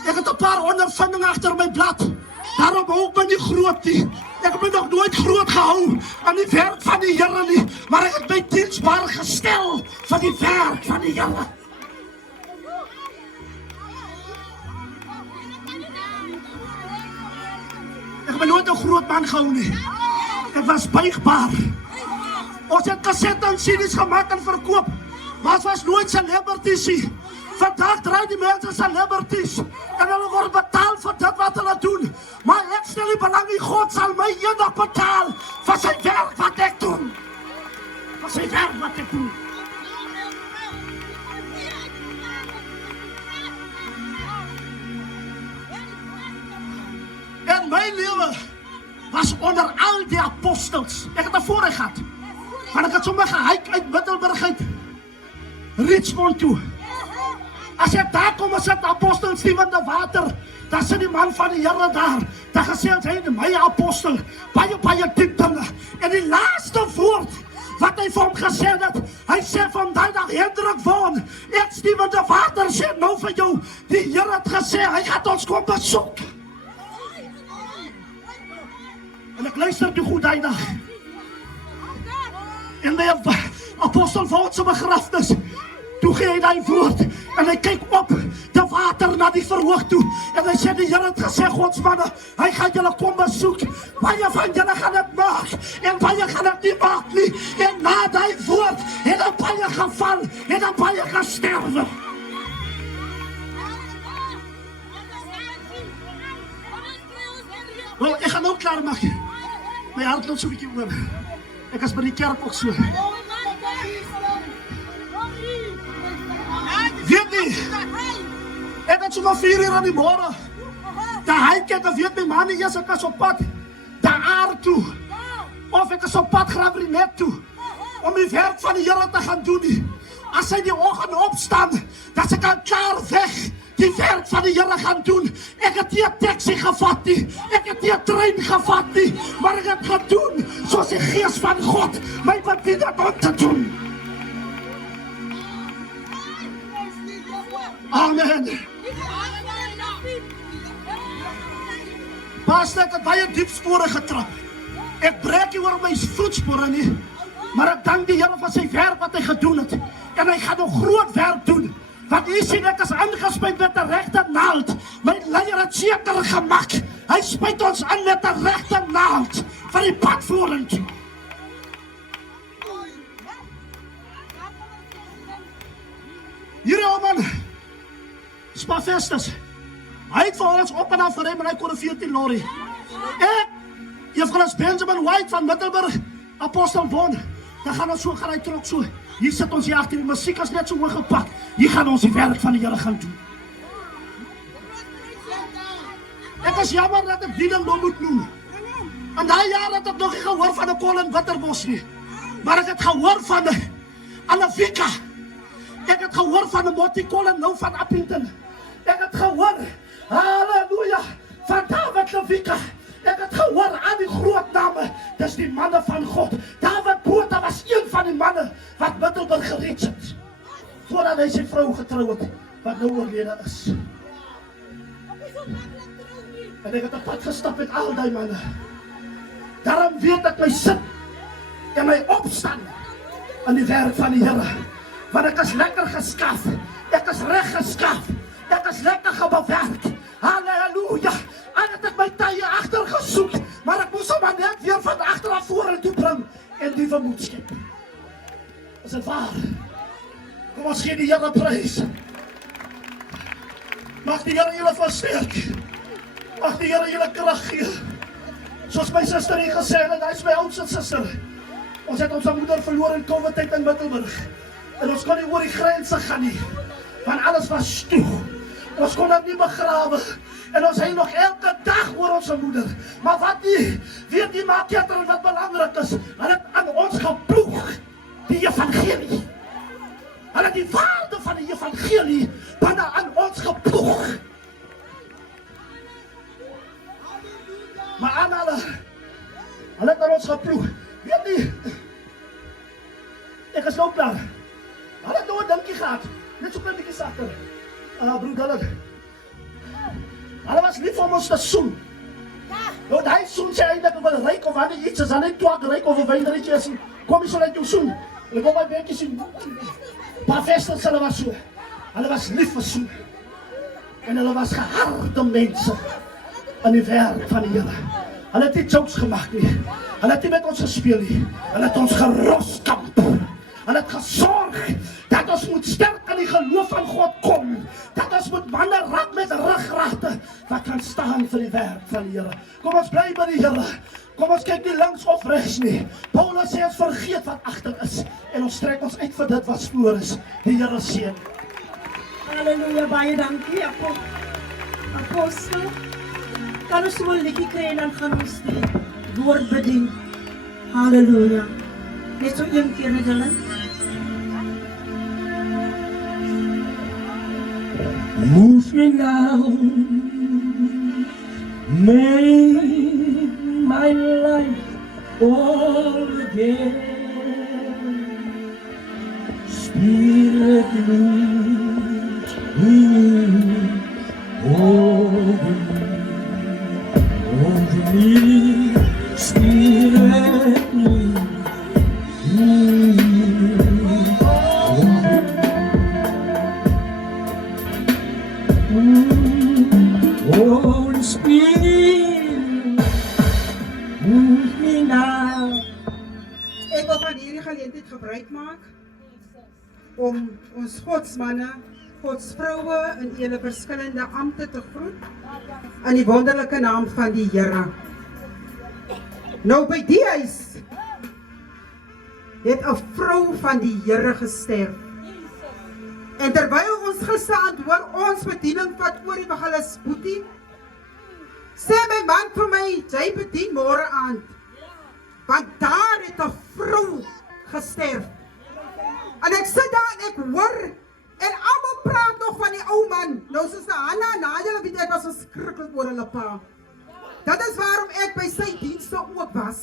ek het 'n paar ondervindinge agter my blad. Daarom hou ek my nie groot nie. Ek het my nog nooit groot gehou aan die werk van die Here nie, maar ek het my diensbaar gestel vir die werk van die Here. Ek het my nooit 'n groot man gehou nie. Ek was buigbaar. Ons het kassette en CD's gemaak en verkoop, maar ons was nooit celebrities nie. Vandaag draai die mense celebrities en hulle word betaal vir dit wat hulle doen. Maar ek stel nie belang nie, God sal my eendag betaal vir sy werk wat ek doen. Vir sy werk wat ek doen. En my lewe was onder al die apostels. Ek het 'n voorreg gehad. Want ek het sommer gehyk uit Middelburg uit Richmond toe. As ek daar kom, as ek apostel Steven de Water, dan sit die man van die Here daar. Dan gesê hy, my apostel, baie diep dinge. En die laaste woord wat hy vir hom gesê het, hy sê van die dag, Hendrik Woon, ek Steven de Water sê nou vir jou, die Here het gesê, hy gaat ons kom besoek. En ek luister toe goed die dag. En die apostel Woon se begrafnis, toe gee hy die woord, en hy kyk op de Water na die verhoog toe, en hy sê, die Here het gesê, Godsmanne, hy gaan julle kom besoek, baie van julle gaan het maak, en baie gaan het nie maak nie, en na die woord, het hy baie geval, en hy baie gesterwe. Wel, ek gaan nou klaar maak, my hart loop so 'n bietjie oor, ek is by die kerk ook so. Weet nie, ek het soms 4 uur in die môre, daar hyk ek, en weet my man nie, ek is op pad, daar aard toe, of ek is op pad Graafrenet toe, om die werk van die Here te gaan doen nie. As hy die oggend opstaan, dat ek al klaar weg, die werk van die Here gaan doen. Ek het nie 'n taxi gevat nie, ek het nie 'n trein gevat nie, maar ek het gedoen, soos die Gees van God, my bedien het om te doen. Amen. Pastor, ek het baie diep spore getrap. Ek breek nie oor my voetspore nie, maar ek dank die Here vir sy werk wat hy gedoen het. En hy gaan nog groot werk doen. Want u sien, ek is aangespuit met 'n regte naald. My leier het seker gemaak. Hy spuit ons aan met 'n regte naald van die pad vorentoe. Hierdie ou man, Spafestus, hy het vir ons op en af gerem en hy kon 'n 14 lorry. Ek, juffrou Benjamin White van Middelburg, Apostel Bon, dan gaan ons so gery trok so. Hier sit ons hier agter, die musiek is net so hoog gepak. Hier gaan ons die werk van die Here gaan doen. Ek is jammer dat ek die ding nou moet noem. En daai jaar het ek nog nie gehoor van 'n Colin Witterbos nie. Maar ek het gehoor van 'n Anavika. Ek het gehoor van 'n Motti Colin nou van Appington. Ek het gehoor, halleluja, van David Levika. Ek het gehoor aan die groot name, dis die manne van God. David Botha was een van die manne wat Middelburg gereed het. Voordat hy sy vrou getrou het, wat nou oorlede is. En ek het op pad gestap met al die manne. Daarom weet ek my sit en my opstaan aan die werk van die Here. Want ek is lekker geskaaf, ek is reg geskaaf, ek is lekker gebewerk. Halleluja, en het ek my tye agter gesoek, maar ek moes hom maar net weer van agter af vorentoe bring en die vermoed skep. Is dit waar? Kom ons gee die Here prys. Mag die Here julle versterk. Mag die Here julle krag gee. Soos my suster hier gesê het, hy is my oudste suster. Ons het ons moeder verloor in COVID-tyd in Middelburg. En ons kon nie oor die grense gaan nie, want alles was toe. Ons kon dat nie begrawe. En ons heen nog elke dag oor ons moeder. Maar wat nie, weet die maakjater wat belangrik is, hulle het aan ons geploeg, die evangelie. Hulle het die waarde van die evangelie binne aan ons geploeg. Maar aan hulle het aan ons geploeg. Weet nie, ek is nou klaar. Hulle het nou 'n dinkie gehad, net so klein bietjie sagter. Broeder, hulle was lief om ons te soen. Nou, hy soen sy eindelijk wel ryk of ander iets, as hy net twak ryk of 'n wijnrietje is, kom jy so net jou soen. Hulle kom my beentje sien, paar vestels, hulle was so. Hulle was lief vir soen. En hulle was geharde mense in die werk van die Here. Hulle het nie jokes gemaakt nie. Hulle het nie met ons gespeel nie. Hulle het ons geroskamp. Hulle het gesorg dat ons moet sterk in die geloof van God kom. Dat ons moet manne raak met ruggragte wat kan staan vir die werk van die Here. Kom ons bly by die Here. Kom ons kyk nie links of regs nie. Paulus sê ons vergeet wat agter is en ons trek ons uit vir dit wat voor is. Die Here seën. Halleluja, baie dankie, Apostel. Kan ons so 'n liedjie kry en dan gaan ons die woord bedien. Halleluja. Net so een keer met hulle. Move me now, make my life all again. Spirit, lead me over me. Spirit, lead me. Holy Spirit, move me now. Ek wil van hierdie geleentheid gebruik maak om ons godsmanne, godsvroue in julle verskillende ampte te groet in die wonderlike naam van die Here. Nou by die huis het 'n vrou van die Here gesterf. En terwyl ons gisterand hoor ons bediening vat oor die Michaelis Boetie, sê my man vir my, jy bedien môre aand, want daar het 'n vrou gesterf. En ek sit daar en ek hoor, en almal praat nog van die ou man. Nou soos Hanna en Nadja, weet ek was verskriklik oor hulle pa. Dat is waarom ek by sy dienste ook was.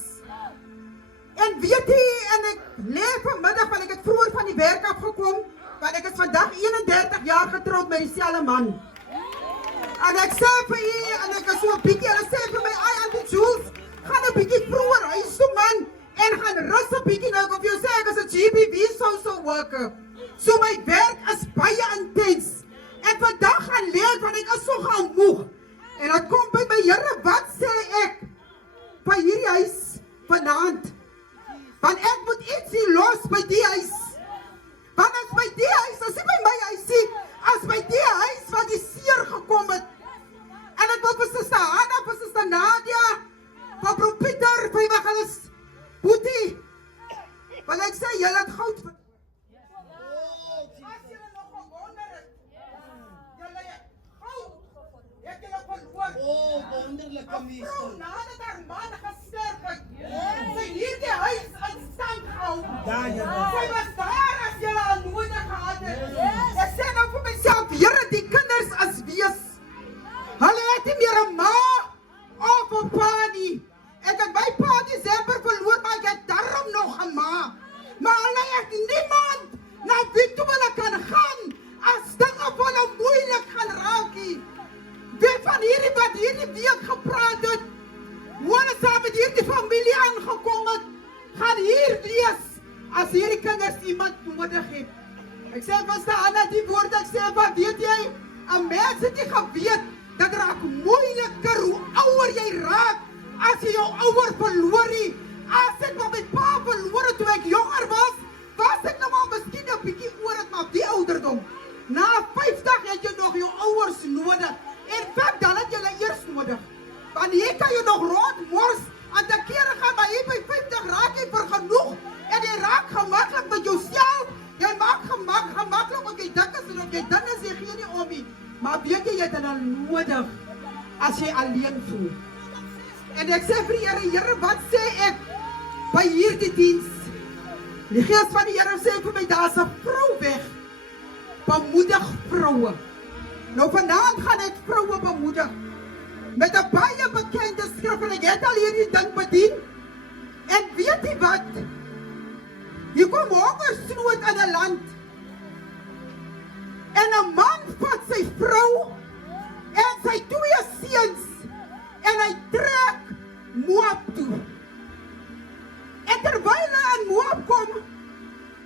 En weet jy, en ek leef vanmiddag, want ek het vroeër van die werk afgekom, want ek is vandag 31 jaar getroud met dieselfde man. En ek sê vir u, en ek is so 'n bietjie, hulle sê vir my, ai Auntie Jules, gaan 'n bietjie vroeër huis toe man, en gaan rus 'n bietjie nou, of jy sê ek is 'n GBV social worker. So my werk is baie intens. En vandag gaan leer, want ek is so gaan moeg. En dat kom by my, Here, wat sê ek by hierdie huis vanaand? Want ek moet ietsie los by die huis. Want as by die huis, as nie by my huis sien, as by die huis wat die seer gekom het. En ek wil vir Sister Hanna, vir Sister Nadia, vir Bro Pieter, vir Evangelis Boetie. Want ek sê, julle het goud vir... As julle nog gewonder het, julle het goud, het julle verloor. Wonderlijke meester. Vrou, nadat haar man gesterf het, sy hierdie huis in stand gehou. Sy was daar as julle al nodig gehad het. Ek sê nou vir myself, Here, die kinders is wees. Hulle het nie meer 'n ma of 'n pa nie. Ek het my pa in Desember verloor, maar ek het daarom nog 'n ma. Maar hulle het niemand na wie toe hulle kan gaan as dinge vir hulle moeilik gaan raak nie. Wie van hierdie wat hierdie week gepraat het, hoe hulle saam met hierdie familie aangekom het, gaan hier wees as hierdie kinders iemand nodig het. Ek sê vir Sister Hanna die woord, ek sê van, weet jy, 'n mens het nie geweet, dat raak moeiliker hoe ouer jy raak, as jy jou ouer verloor nie. As ek nog my pa verloor het toe ek jonger was ek nog maar miskien 'n bietjie oor het, maar die ouderdom. Na 50 het jy nog jou ouers nodig. In feite, dan het jy hulle eers nodig. Want hier kan jy nog rondmors, en te kere gaan, maar hier by 50 raak jy vergenoeg, en jy raak gemakkelijk met jouself. Jy maak gemakkelijk, want jy dink is, en of jy dink is, jy gee nie om nie. Maar weet jy, jy het hulle nodig, as jy alleen voel. En ek sê vir die Here, Here, wat sê ek by hierdie diens? Die gees van die Here sê vir my, daar is 'n vrou weg. Bemoedig vroue. Nou vanaand gaan ek vroue bemoedig. Met 'n baie bekende skrif, en ek het al hierdie ding bedien. En weet jy wat? Hier kom hongersnood in 'n land. En 'n man vat sy vrou en sy 2 seuns en hy trek Moab toe. En terwyl hy aan Moab kom,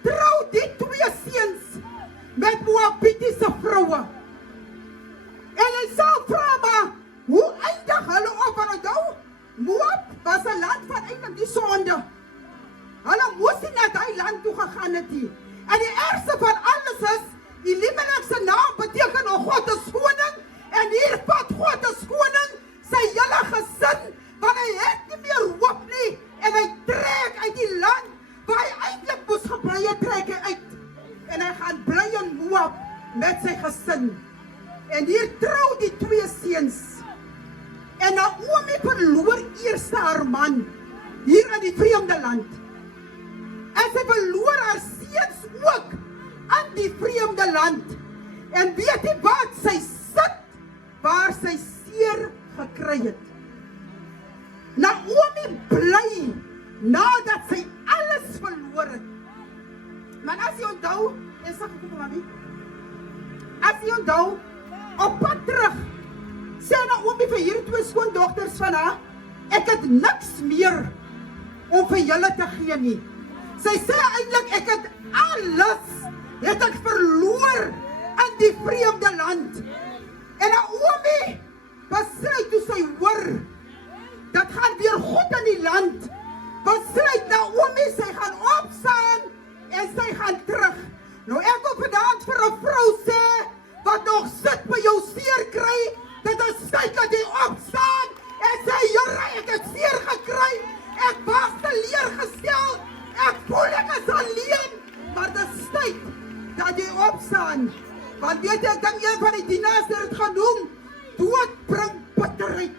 trou die 2 seuns met Moabitiese vroue. En hy sal vra maar, hoe eindig hulle op? Want onthou, Moab was 'n land van eintlik die sonde. Hulle moes nie na daai land toe gegaan het nie. En die ergste van alles is, Elimelech se naam beteken God is koning, en hier vat God is koning sy hele gesin, want hy het nie meer hoop nie, en hy trek uit die land, waar hy eintlik moes gebly het, trek hy uit, en hy gaan bly in Moab, met sy gesin, en hier trou die 2 seuns, en Naomi verloor eers haar man, hier in die vreemde land, en sy verloor haar seuns ook, in die vreemde land, en weet jy wat, sy sit, waar sy seer gekry het. Naomi bly, nadat sy alles verloor het. Maar as jy onthou, en sê ek vir mami, as jy onthou, op pad terug, sê Naomi vir hierdie 2 skoondogters van haar, ek het niks meer om vir julle te gee nie. Sy sê eintlik, ek het alles, het ek verloor in die vreemde land. En Naomi besluit toe sy hoor, dat gaan weer goed in die land, besluit Naomi, sy gaan opstaan, en sy gaan terug. Nou ek wil vanavond vir 'n vrou sê, wat nog sit by jou seer kry, dit is tyd dat jy opstaan, en sê, Here, ek het seer gekry, ek was teleurgestel, ek voel ek is alleen, maar dit is tyd dat jy opstaan. Want weet jy, ek dink een van die dienaars het dit genoem, dood bring bitterheid.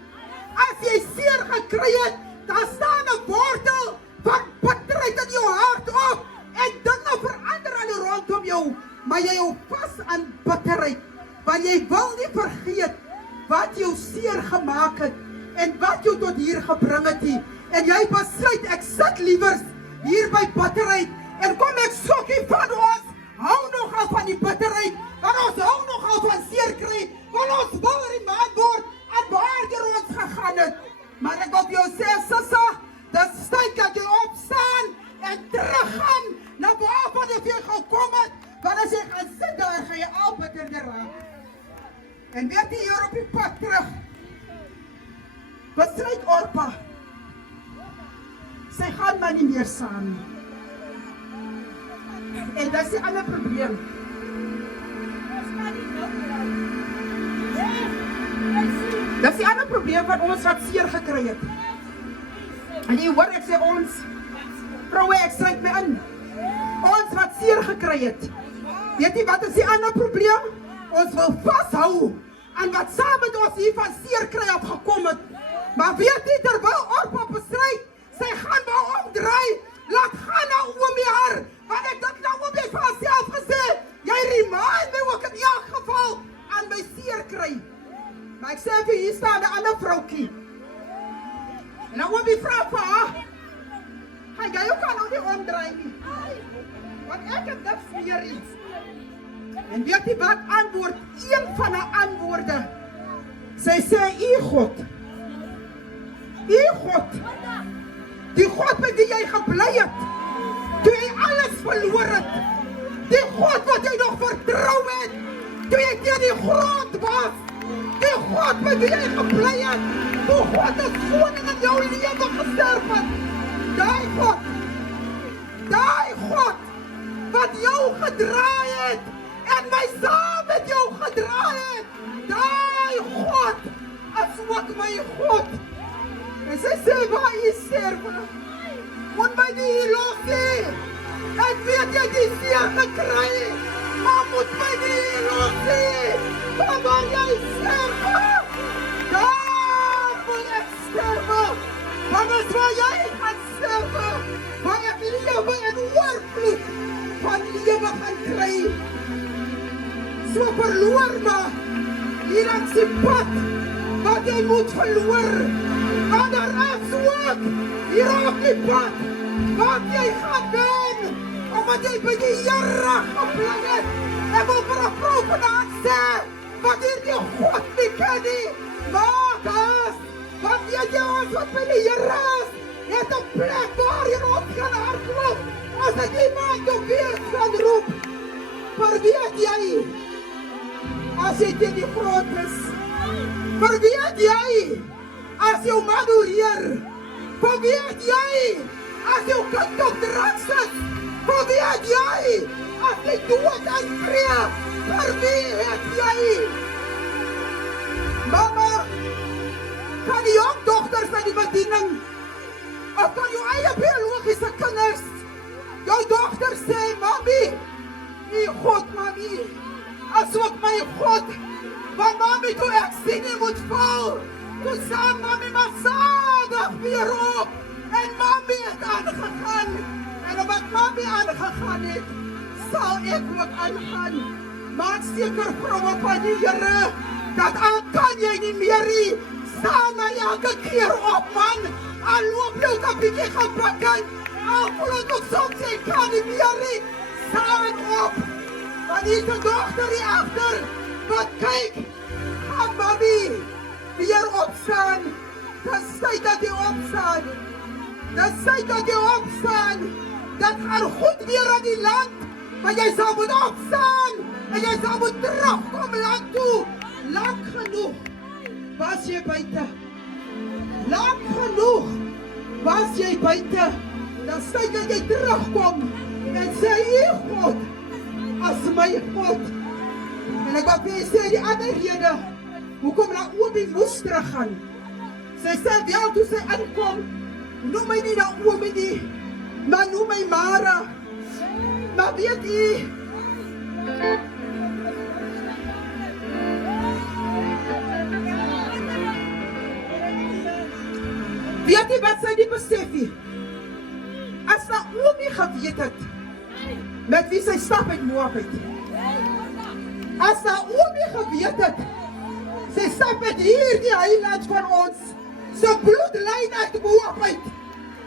As jy seer gekry het, dan staan 'n wortel van bitterheid in jou hart op, en dinge verander al die rondom jou, maar jy hou vas aan bitterheid, want jy wil nie vergeet wat jou seer gemaak het, en wat jou tot hier gebring het nie. En jy besluit, ek sit liewers hier by bitterheid, en kom ek sokkie van ons, hou nogal van die bitterheid, want ons hou En weet jy hier op die pad terug, besluit Orpa, sy gaan maar nie meer saam nie. En dat is die ander probleem. Dat is die ander probleem van ons wat seer gekry het. En jy hoor, ek sê ons, vrouwe, ek sluit my in. Ons wat seer gekry het. Weet jy wat is die ander probleem? Ons wil vasthou aan wat saam met ons hier van seer kry afgekom het. Maar weet jy, terwyl Orpa besluit, sy gaan maar omdraai, laat gaan na oomie haar. Want ek dink nou oomie het vir haarself gesê, jy remind my ook in elk geval aan my seer kry. Maar ek sê vir hier staan die ander vroukie. En nou oomie vraag vir haar, gaan jy ook nou nie omdraai nie? Want ek het niks meer iets. En weet jy wat antwoord? Een van die antwoorde. Sy sê, U God, die God met wie jy gebly het, toe jy alles verloor het, die God wat jy nog vertrou het, toe jy teen die grond was, die God met wie jy gebly het, toe God as koning in jou lewe gesterf het, daai God, wat jou gedraai het, en my saam met jou gedraai het, daai God, as ook my God. En sy sê, waar jy sterwe, moet my nie hier los hê. Ek weet jy die seer gekry, maar moet my nie hier los hê. Maar waar jy sterwe, daar moet ek sterwe. Want as waar jy gaan sterwe, waar ek lewe en oorvloed van lewe gaan kry. So verloor me, hier aan sy pad, wat jy moet verloor. Want daar is ook, hier op die pad, wat jy gaan doen, omdat jy by die Here gebly het. Ek wil vir 'n vrou vandaag sê, wat hier die God nie ken nie, maak as, want weet jy ons wat by die Here is, het 'n plek waar jy op kan hardloop, as ek iemand jou weer kan roep. Verweet jy, as jy teen die grond is, verweet jy, as jou man oorheer, verweet jy, as jou kind op drugs is, verweet jy, as jy dood aanspreek, verweet jy. Mama, kan die jong dochters na die bediening, of kan jou eie biologische kinders, jou dochter sê, mami, die God, mami, as ook my God, want mami, toe ek sien jy moet val, toe staan mami maar sadig weer op, en mami het aangegaan, en omdat mami aangegaan het, sal ek ook aangaan. Maak seker vrouwe van die Here, dat al kan jy nie meer nie, staan my elke keer op man, al loop jy ook 'n bietjie gaan begin, al voel het ook soms jy kan nie meer nie, staan op, want hier is 'n dochter hier achter, wat kyk, gaan mami, weer opstaan, dat sy dat jy opstaan, dat sy dat jy opstaan, dat gaan goed weer aan die land, maar jy sal moet opstaan, en jy sal moet terugkom land toe, lang genoeg, was jy buiten, lang genoeg, was jy buiten, dan sy dat jy terugkom, en sê, God, as my God, en ek wat jy sê, die ander rede, hoekom na Oomie moes teruggaan? Sy sê wel toe sy aankom, noem my nie na Oomie nie, maar noem my Mara. Maar weet jy, wat sy nie besef nie? As na Oomie geweet het, met wie sy stap uit Moab het, as na Oomie geweet het, sy stap met hier die heiland van ons, sy bloedlijn uit Moab uit,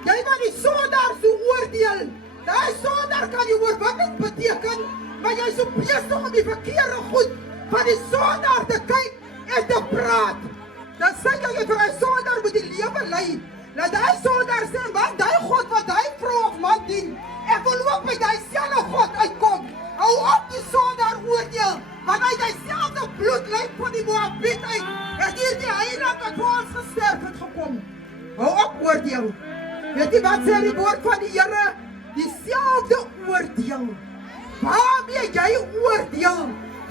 jy maar die sondaar so oordeel, die sondaar kan die oorwinning beteken, maar jy so besig om die verkeerde goed van die sondaar te kyk en te praat, dan sê jy vir die sondaar moet die lewe lei, dat die sondaar sê, want die God wat die vrou of man dien, ek wil ook by die selfe God uitkom, hou op die sondaar oordeel, want hy die selfde bloedlijn van die Moab waarmee jy oordeel,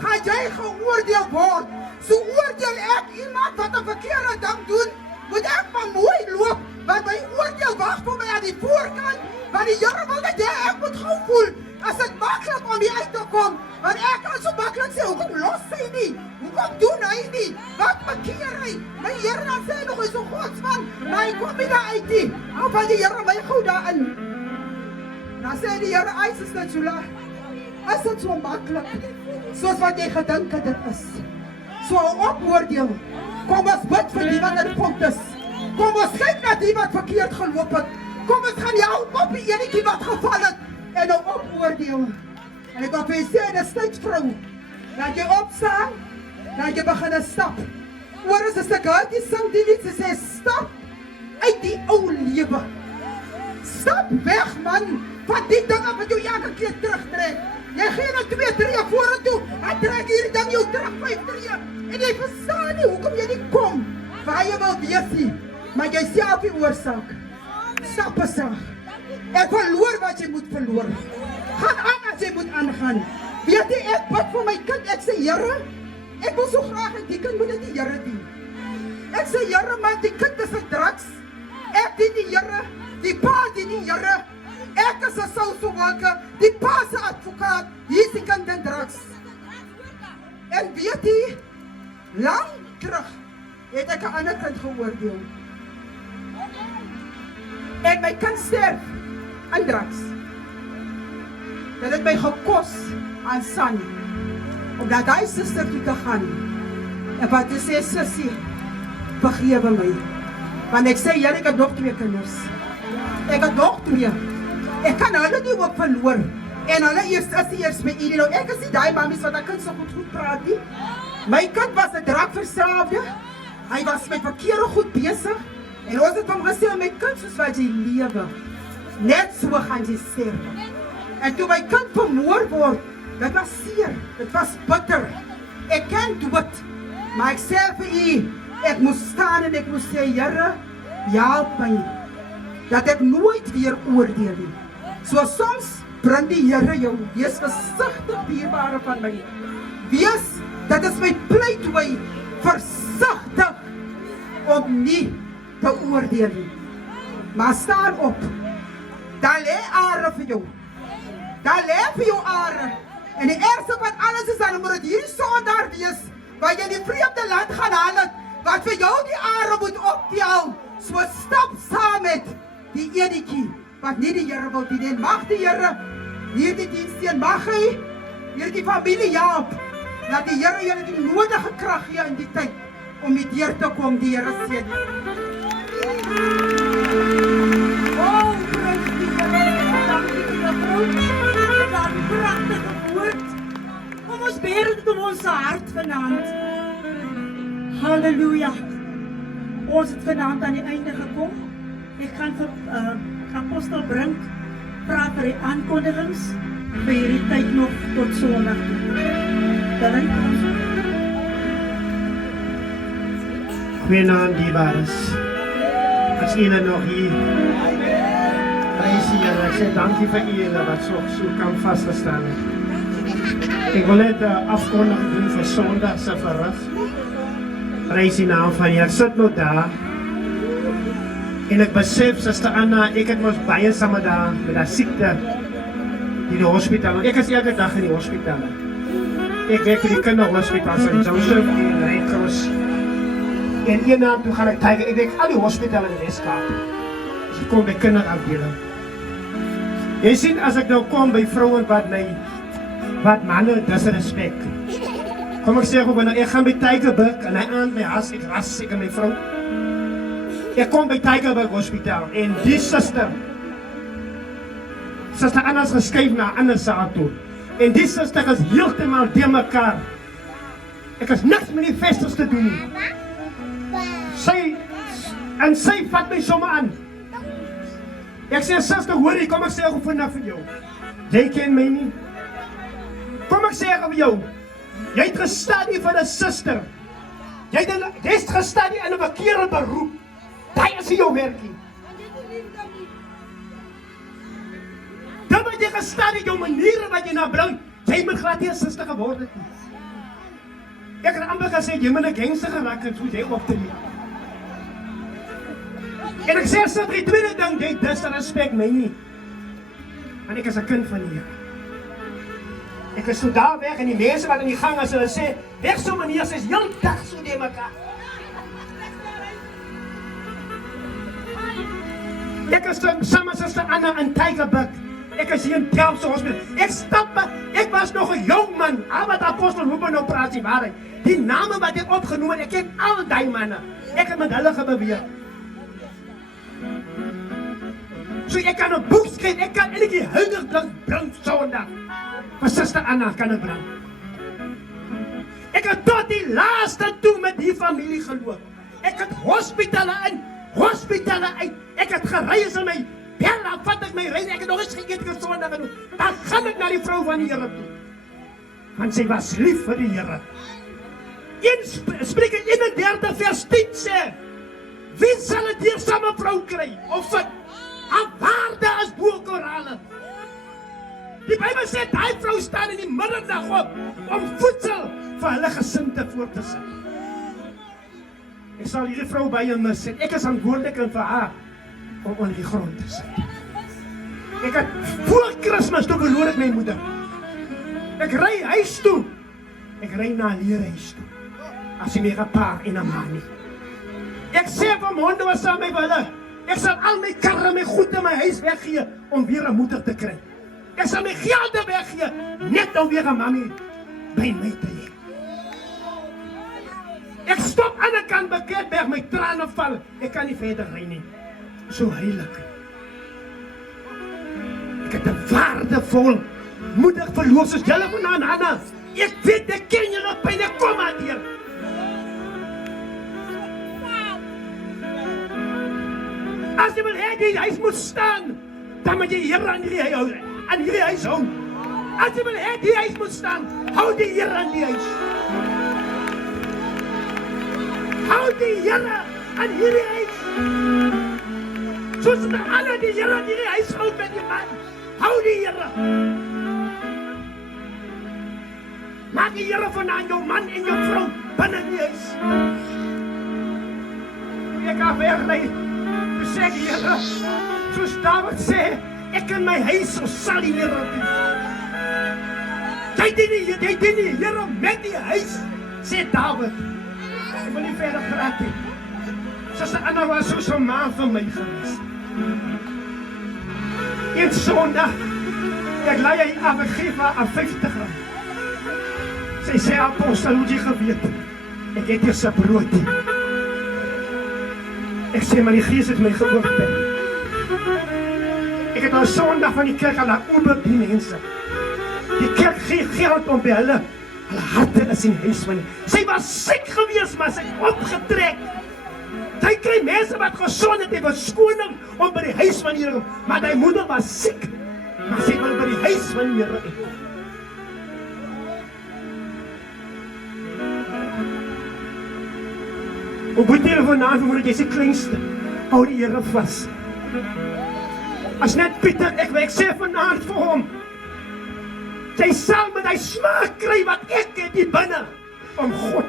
gaan jy geoordeel word. So oordeel ek iemand wat 'n verkeerde ding doen, moet ek maar mooi loop, want my oordeel wag vir my aan die voorkant, want die Here wil dat ek moet gou voel, as dit maklik om hier uit te kom, want ek kan so maklik sê, hoekom los hy nie, hoekom doen hy nie, wat bekeer hy, my Here dan sê nog, is so Godsman, maar hy kom nie daar uit nie, of van die Here my gou daarin, dan sê die Here, is dit so laag, is dit so maklik, soos wat jy gedink het dit is, so opoordeel, kom ons bid vir die wat in fout is, kom ons kyk na die wat verkeerd geloop het, kom ons gaan help op die enetjie wat geval het, en nou opoordeel, en ek wil vir jy sê, in 'n tyd vrou, dat jy opstaan, dat jy begin stap, oor is 'n stuk uit, die sing die lied, sy sê, stap uit die ou lewe, stap weg man, van die dinge wat jou elke keer terugtrek, jy gee nou 2 tree vorentoe, hy trek hierdie ding jou terug 5 tree, en jy verstaan nie, hoekom jy nie kom, waar jy wil wees nie, maar jy self die oorsaak, stap besig, ek verloor wat jy moet verloor, gaan aan as jy moet aangaan, weet jy, ek bid vir my kind, ek sê, Here, ek wil so graag, en die kind moet dit die Here dien, ek sê, Here, maar die kind is 'n drugs, ek dien die Here, die pa dien die Here, ek is 'n social worker, die pa se advokaat, hier is die kind in drugs, en weet jy, lang terug, het ek 'n ander kind geoordeel, en my kind sterf, aan drugs. Dat het my gekos aan San, omdat hy suster toe te gaan, en wat te sê, sussie, vergewe my, want ek sê, ek het nog 2 kinders, ek het nog 2, ek kan hulle nie ook verloor, en hulle is eers my Edie, nou ek is nie die mamies wat ek kind so goed praat nie, my kind was 'n drankverslaafde, hy was met verkeerde goed besig, en ons het hom gesê, my kind soos wat jy lewe, net so gaan jy sterf. En toe my kind vermoor word, dit was seer, dit was bitter. Ek ken dood, maar ek sê vir u, ek moes staan en ek moes sê, Here, help my, dat ek nooit weer oordeel nie. So soms bring die Here jou, wees versigtig dierbare van my. Wees, dat is my pleitooi, versigtig om nie te oordeel nie. Maar staan op, daar lê are vir jou. Daar lê vir jou are. En die eerste van alles is dan moet dit hierdie sondaar wees, waar jy die vreemde land gaan haal het, wat vir jou die are moet optel. So stap saam met die enetjie, wat nie die Here wil dien. En mag die Here hierdie diensteen, mag hy hierdie familie help, dat die Here julle die nodige krag gee in die tyd, om die deur te kom, die Here seën. Oh, prys die Here, dankie vir jou vrou, vir daardie pragtige woord. Kom ons beer dit op ons hart vanaand. Halleluja. Ons het vanaand aan die einde gekom. Ek gaan vir apostel Brink vra vir die aankondigings vir hierdie tyd nog tot Sondag toe. Dan Goeienaand, dierbares. As julle nog hier prys die Here, ek sê dankie vir julle wat so kan vasgestaan het. Ek wil net 'n afkondiging doen vir Sondag se verrig. Prys die naam van Here. Ek sit nou daar en ek besef, Suster Anna, ek het mos baie saam daar met haar siekte in die hospitaal. Ek is elke dag in die hospitaal. Ek werk vir die kinderhospitaal St. Joseph in Rijnkroos. En eendag toe gaan ek kyk, ek werk al die hospitale in die Weskaap. Dus ek kom by kinderafdeling. Jy sien, as ek nou kom by vrouwen wat manne disrespek. Kom ek sê gewoon, ek gaan by Tygerberg en hy aand my as, ek ras seker my vrou. Ek kom by Tygerberg hospitaal en die suster Anna is geskuif na 'n ander saal toe. En die suster is heeltemal deur mekaar. Ek is niks met die vestes te doen nie. Sy vat my sommer aan. Ek sê, suster, hoor jy, kom ek sê ek vandag vir jou. Jy ken my nie. Kom ek sê ek vir jou. Jy het gestudie vir 'n suster. Jy het gestudie in 'n verkeerde beroep. Daai is nie jou werkie. Dan wat jy gestudie, jou maniere wat jy nou bring, Jy moet glad nie 'n suster geword het nie. Ek het amper gesê, jy moet 'n gangster geraak het, soos jy optree. En ek sê, sit die tweede ding, jy disrespect my nie. Want ek is 'n kind van die Here. Ek is so daar weg en die mense wat in die gang as hulle sê, weg so manier, sy is heel dag so die mekaar. Ek is samen suster Anna in Tygerberg. Ek is hier in Delftse Hospitaal. Ek stap, ek was nog 'n jong man. Al wat apostel Ruben operasie waarheid. Die name wat ek opgenoem het, ek ken al die manne. Ek het met hulle gebeweeg. So ek kan 'n boek skryf, ek kan eintlik die heiligdom bring Sondag. Maar suster Anna kan het bring. Ek het tot die laaste toe met die familie geloop. Ek het hospitale in, hospitale uit. Ek het gereis in my bella, vat ek my reis, ek het nog eens geëet Sondag genoeg. Dan gaan ek na die vrou van die Here toe. Want sy was lief vir die Here. Spreuke 31 vers 10 sê, wie sal 'n deersame vrou kry? Of het haar waarde as bo korale? Die Bybel sê, die vrou staan in die middernag op, om voedsel vir hulle gesin te voor te sit. Ek sal hierdie vrou by jou mis en ek is verantwoordelik vir haar, om op die grond te sit. Ek het voor Kersfees toe verloor ek my moeder. Ek ry huis toe. Ek ry na 'n leerhuis toe. As jy meer 'n pa en 'n ma nie. Ek sê vir honde was saam met hulle. Ek sal al my karre, my goed in my huis weggee om weer 'n moeder te kry. Ek sal my gelde weggee net om weer 'n mami by my te hê. Ek stop aan die kant Bekeerberg, my trane val. Ek kan nie verder ry nie. So heilig. Ek het 'n waardevol moeder verloor soos julle vanaand, Hanna. Ek weet, ek ken julle pyn, ek kom aan hier. As jy wil hê die huis moet staan, dan moet jy Here aan hierdie huis hou. As jy wil hê die huis moet staan, hou die Here aan die huis. Hou die Here aan hierdie huis. Soos die ander die Here aan hierdie huis hou met die man. Hou die Here. Maak die Here vanaand jou man en jou vrou binne die huis. Ek ga wegry. Sê die Here, soos Dawid sê, ek in my huis sal die Here doen. Jy dien die Here met die huis, sê Dawid. Ek wil nie verder praat nie. Suster Anna was soos 'n ma vir my gewees. Een Sondag, ek lei hy af, ek geef haar 50 rand. Sy sê, apostel, hoe jy geweet, ek het hier sy brood. Ek sê, maar die Gees het my geoorpek. Ek het al Sondag van die kerk al haar oor die mense. Die kerk gee geld om by hulle harte is in huis van. Sy was siek gewees, maar sy het opgetrek. Sy kry mense wat gesond het, die verskoning om by die huis van die Here. Maar die moeder was siek, maar sy wil by die huis van die Here. Op die telefonaat moet jy sy kleinste, hou die Here vas. As net Pieter, ek sê vanaand vir hom, sy sal met hy smaak kry wat ek het hier binne, om God.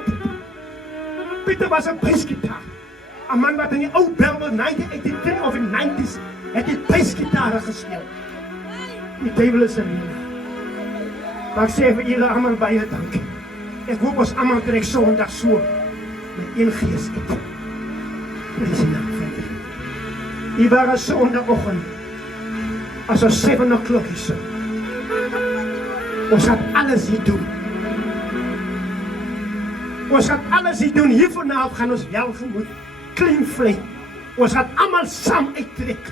Pieter was 'n basgitaar. 'n man wat in die ou Belmer 1983 of in 90s, het die basgitaar gespeel. Die duiwel is 'n leeuw. Maar ek sê vir julle almal baie dankie. Ek hoop ons almal trek Sondag so, met een gees het. Prys die naam van die Here. Die waren Sondagoggend, as ons 7 o'clock is. Ons gaat alles hier doen. Ons gaat alles hier doen. Hier vanavond gaan ons welgemoed, klein vlei. Ons gaat allemaal saam uittrek.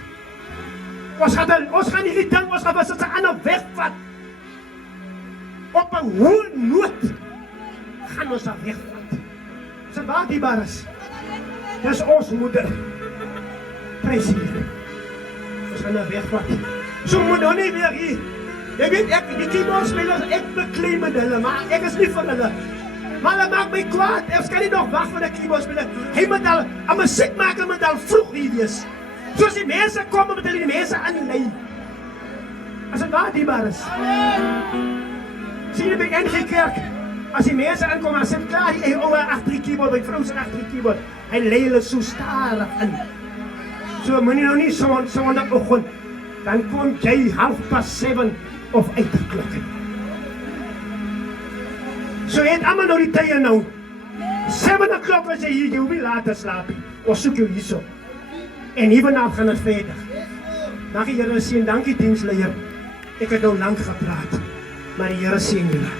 Ons gaan hierdie ding, ons gaan een ander wegvat. Op 'n hoë noot gaan ons daar wegvat. Dis waar die bares. Dis ons moeder. Prys die Here. Ons gaan daar wegvat. So moet nou nie weer hier. Jy weet ek, die keyboardspelers, ek beklei met hulle, maar ek is nie van hulle. Maar hulle maak my kwaad. Ek kan nie nog wag vir 'n keyboardspeler. Hy moet al, 'n musiekmaker moet al vroeg hier wees. Soos die mense kom met hulle die mense aan die lyn. As dit waar die bares. Zie je bij NG Kerk, als die mensen aankomen, dan zit klaar die oude achter die keyboard, bij vrouw zit achter die keyboard. Hij leelt zo starig in. Zo, moet je nou niet zo aan de ochtend, dan kom jij 7:30 of 8 klokken. Zo heet allemaal nou die tijden nou. 7 o'clock als je hier, je hoeft niet later slapen. Of zoek je hier zo. En hier vanaf gaan het verder. Dankie Here seën, dankie diensleier. Ek het nou lang gepraat, maar die Here seën julle.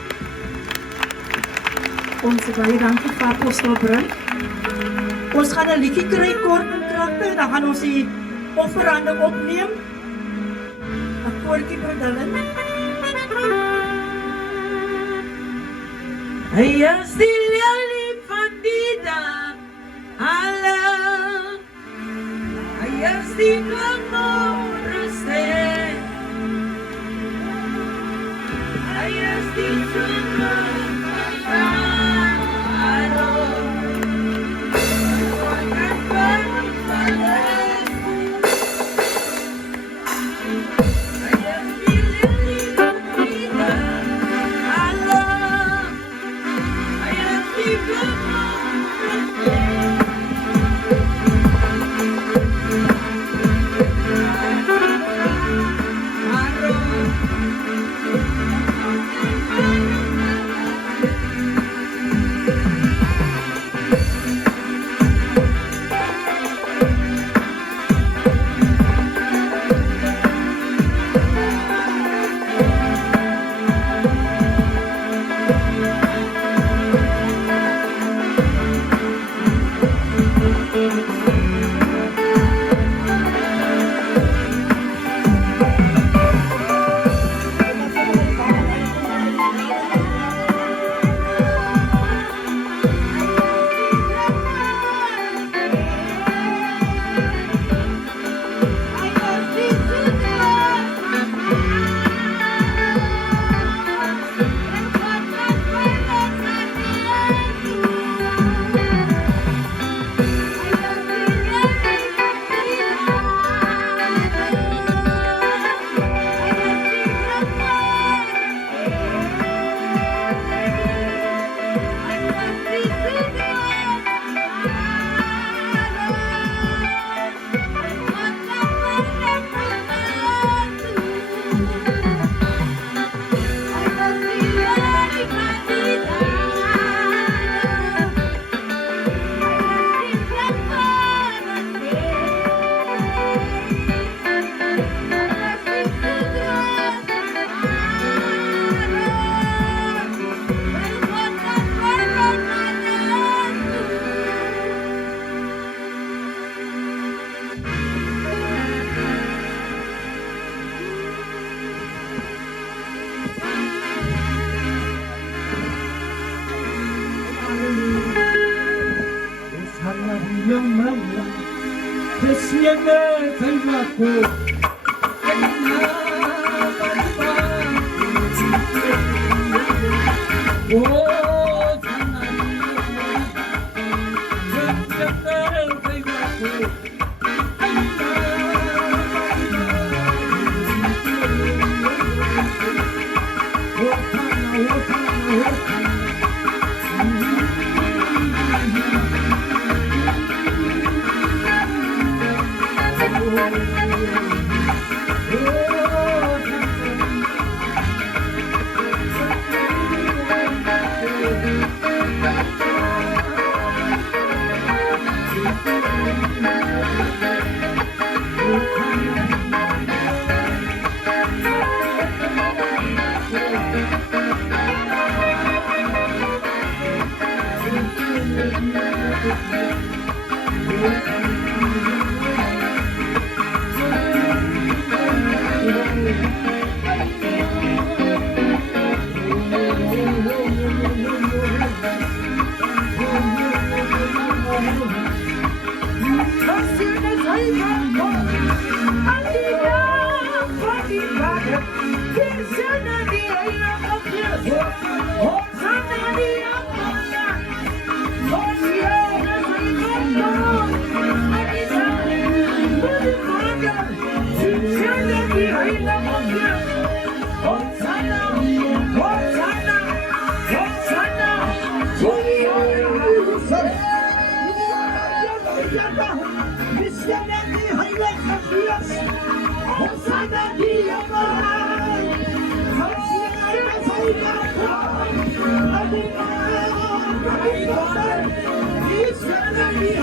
Ons baie dankie vir Apostel Brink. Ons gaan 'n liedjie kry kort en kragtig, dan gaan ons die offerande opneem. 'n koortjie vir Dylan. Hy is die lelie van die dag, alle. Hy is die geboorte. Hy is die zomer van Aaron. Wat een verlies van hem. Hy is die lelie van die dag, alle. Hy is die geboorte.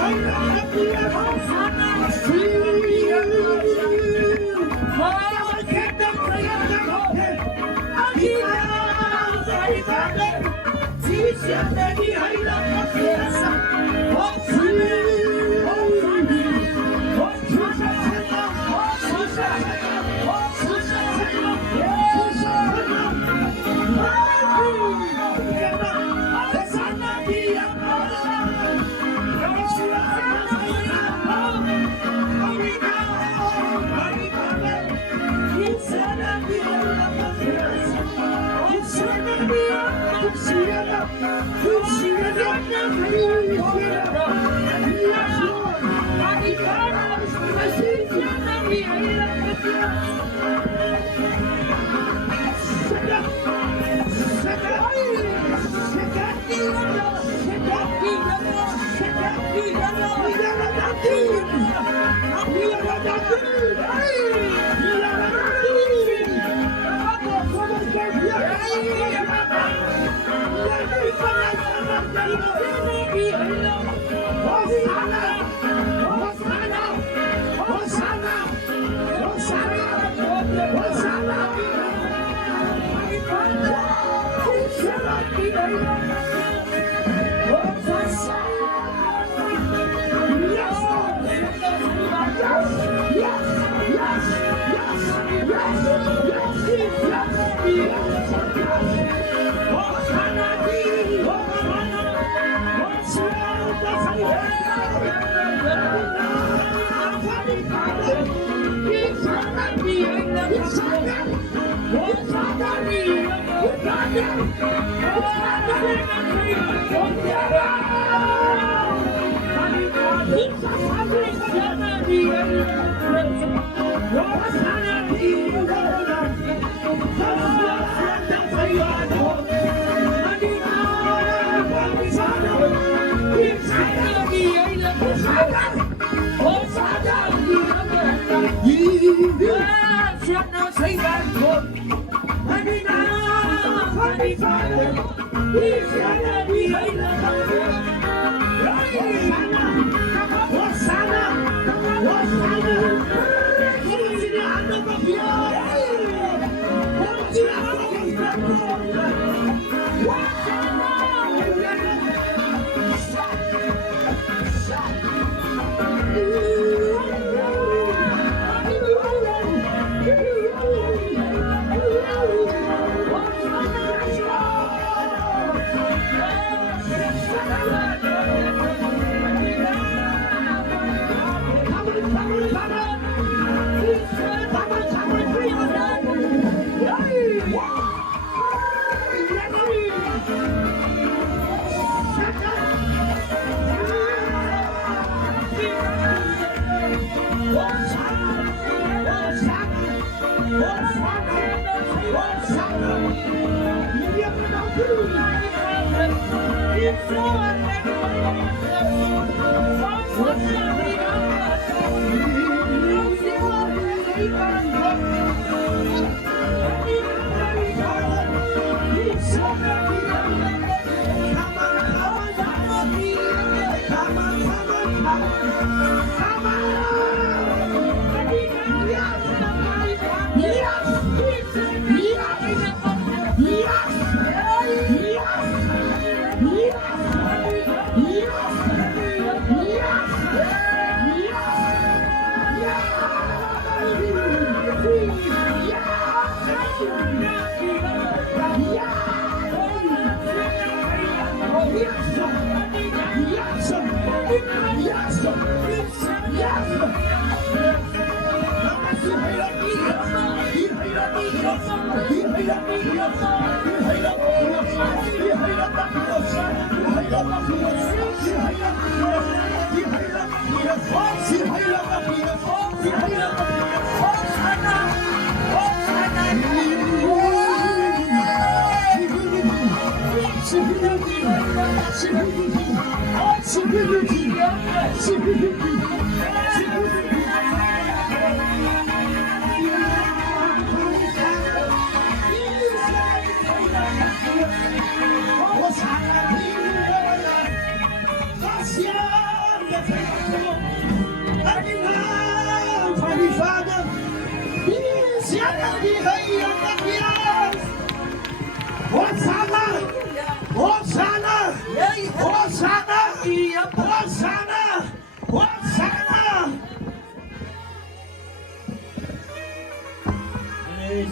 Gracias.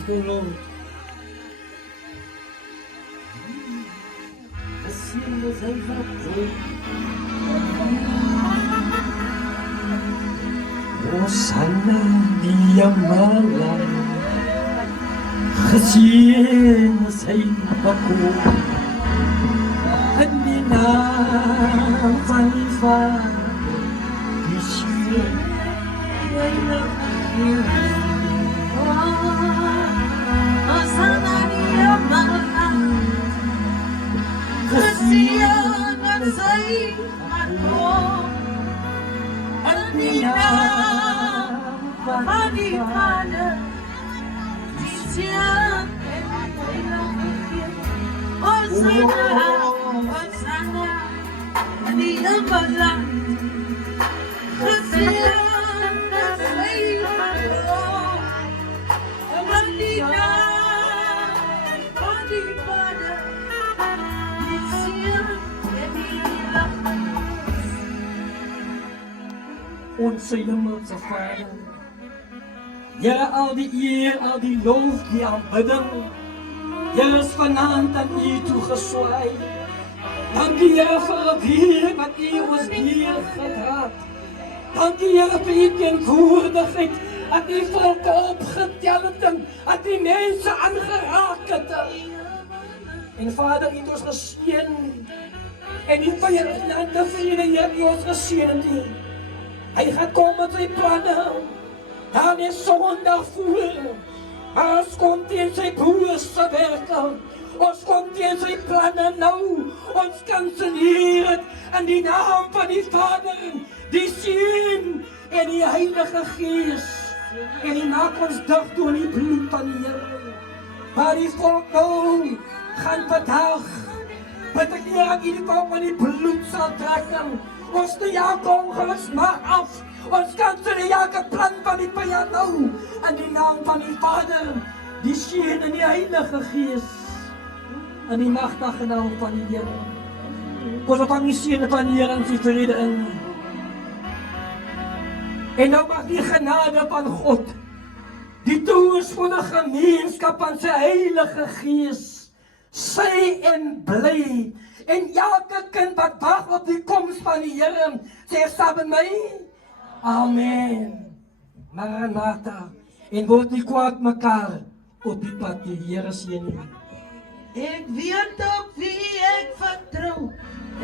tulong. Assim nos envolveu. Oh, sana dia malam Kasihin sa ibaku Hindi na panifa Kisihin ay nakikinig Oh, sana dia malam Kasihan sa ibaku Hindi na panipada Kisihan ay nakikinig Oh, sana dia malam Kasihan sa ibaku Hindi na panipada Kisihan ay nakikinig Onze hemelse Vader, Here, al die eer, al die lof, die aanbidding, Here is vanaand aan U toegeswaai. Dankie Here vir die weer wat U ons hier gedraad. Dankie Here vir U teenwoordigheid, dat U volke opgetel het en dat U mense aangeraak het. En Vader, U het ons geseën en U vyande vir U, Here, U ons geseën het U. Hy gaan kom met sy planne, dan is Sondag voor. Ons kom teen sy bose werke, ons kom teen sy planne nou. Ons kanselleer het in die naam van die Vader, die Seun en die Heilige Gees. En die maak ons dig door die bloed van die Here. Maar die volk nou gaan vandag, met ek hier aan die kant van die bloed sal trekken. Ons die jake ongeluks mag af. Ons kansel die jake plan van die vijand nou. In die naam van die Vader, die Seun en die Heilige Gees. In die magtige naam van die Here. Ons ontvang die Seun van die Here in sy vrede in. En nou mag die genade van God, die toegespoorde gemeenskap van sy Heilige Gees, sy en bly. En elke kind wat wag op die koms van die Here, sê saam met my, Amen. Maranatha, en word nie kwaad mekaar op die pad die Here seën nie. Ek weet op wie ek vertrou,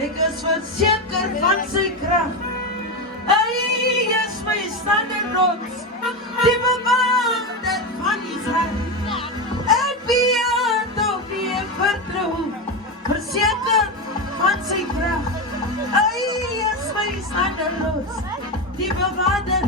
ek is verseker van sy krag. Hy is my stand en rots, die bewaarder van Israel. Ek weet op wie ek vertrou, verseker van sy krag. Hy is my stand en rots, die bewaarder,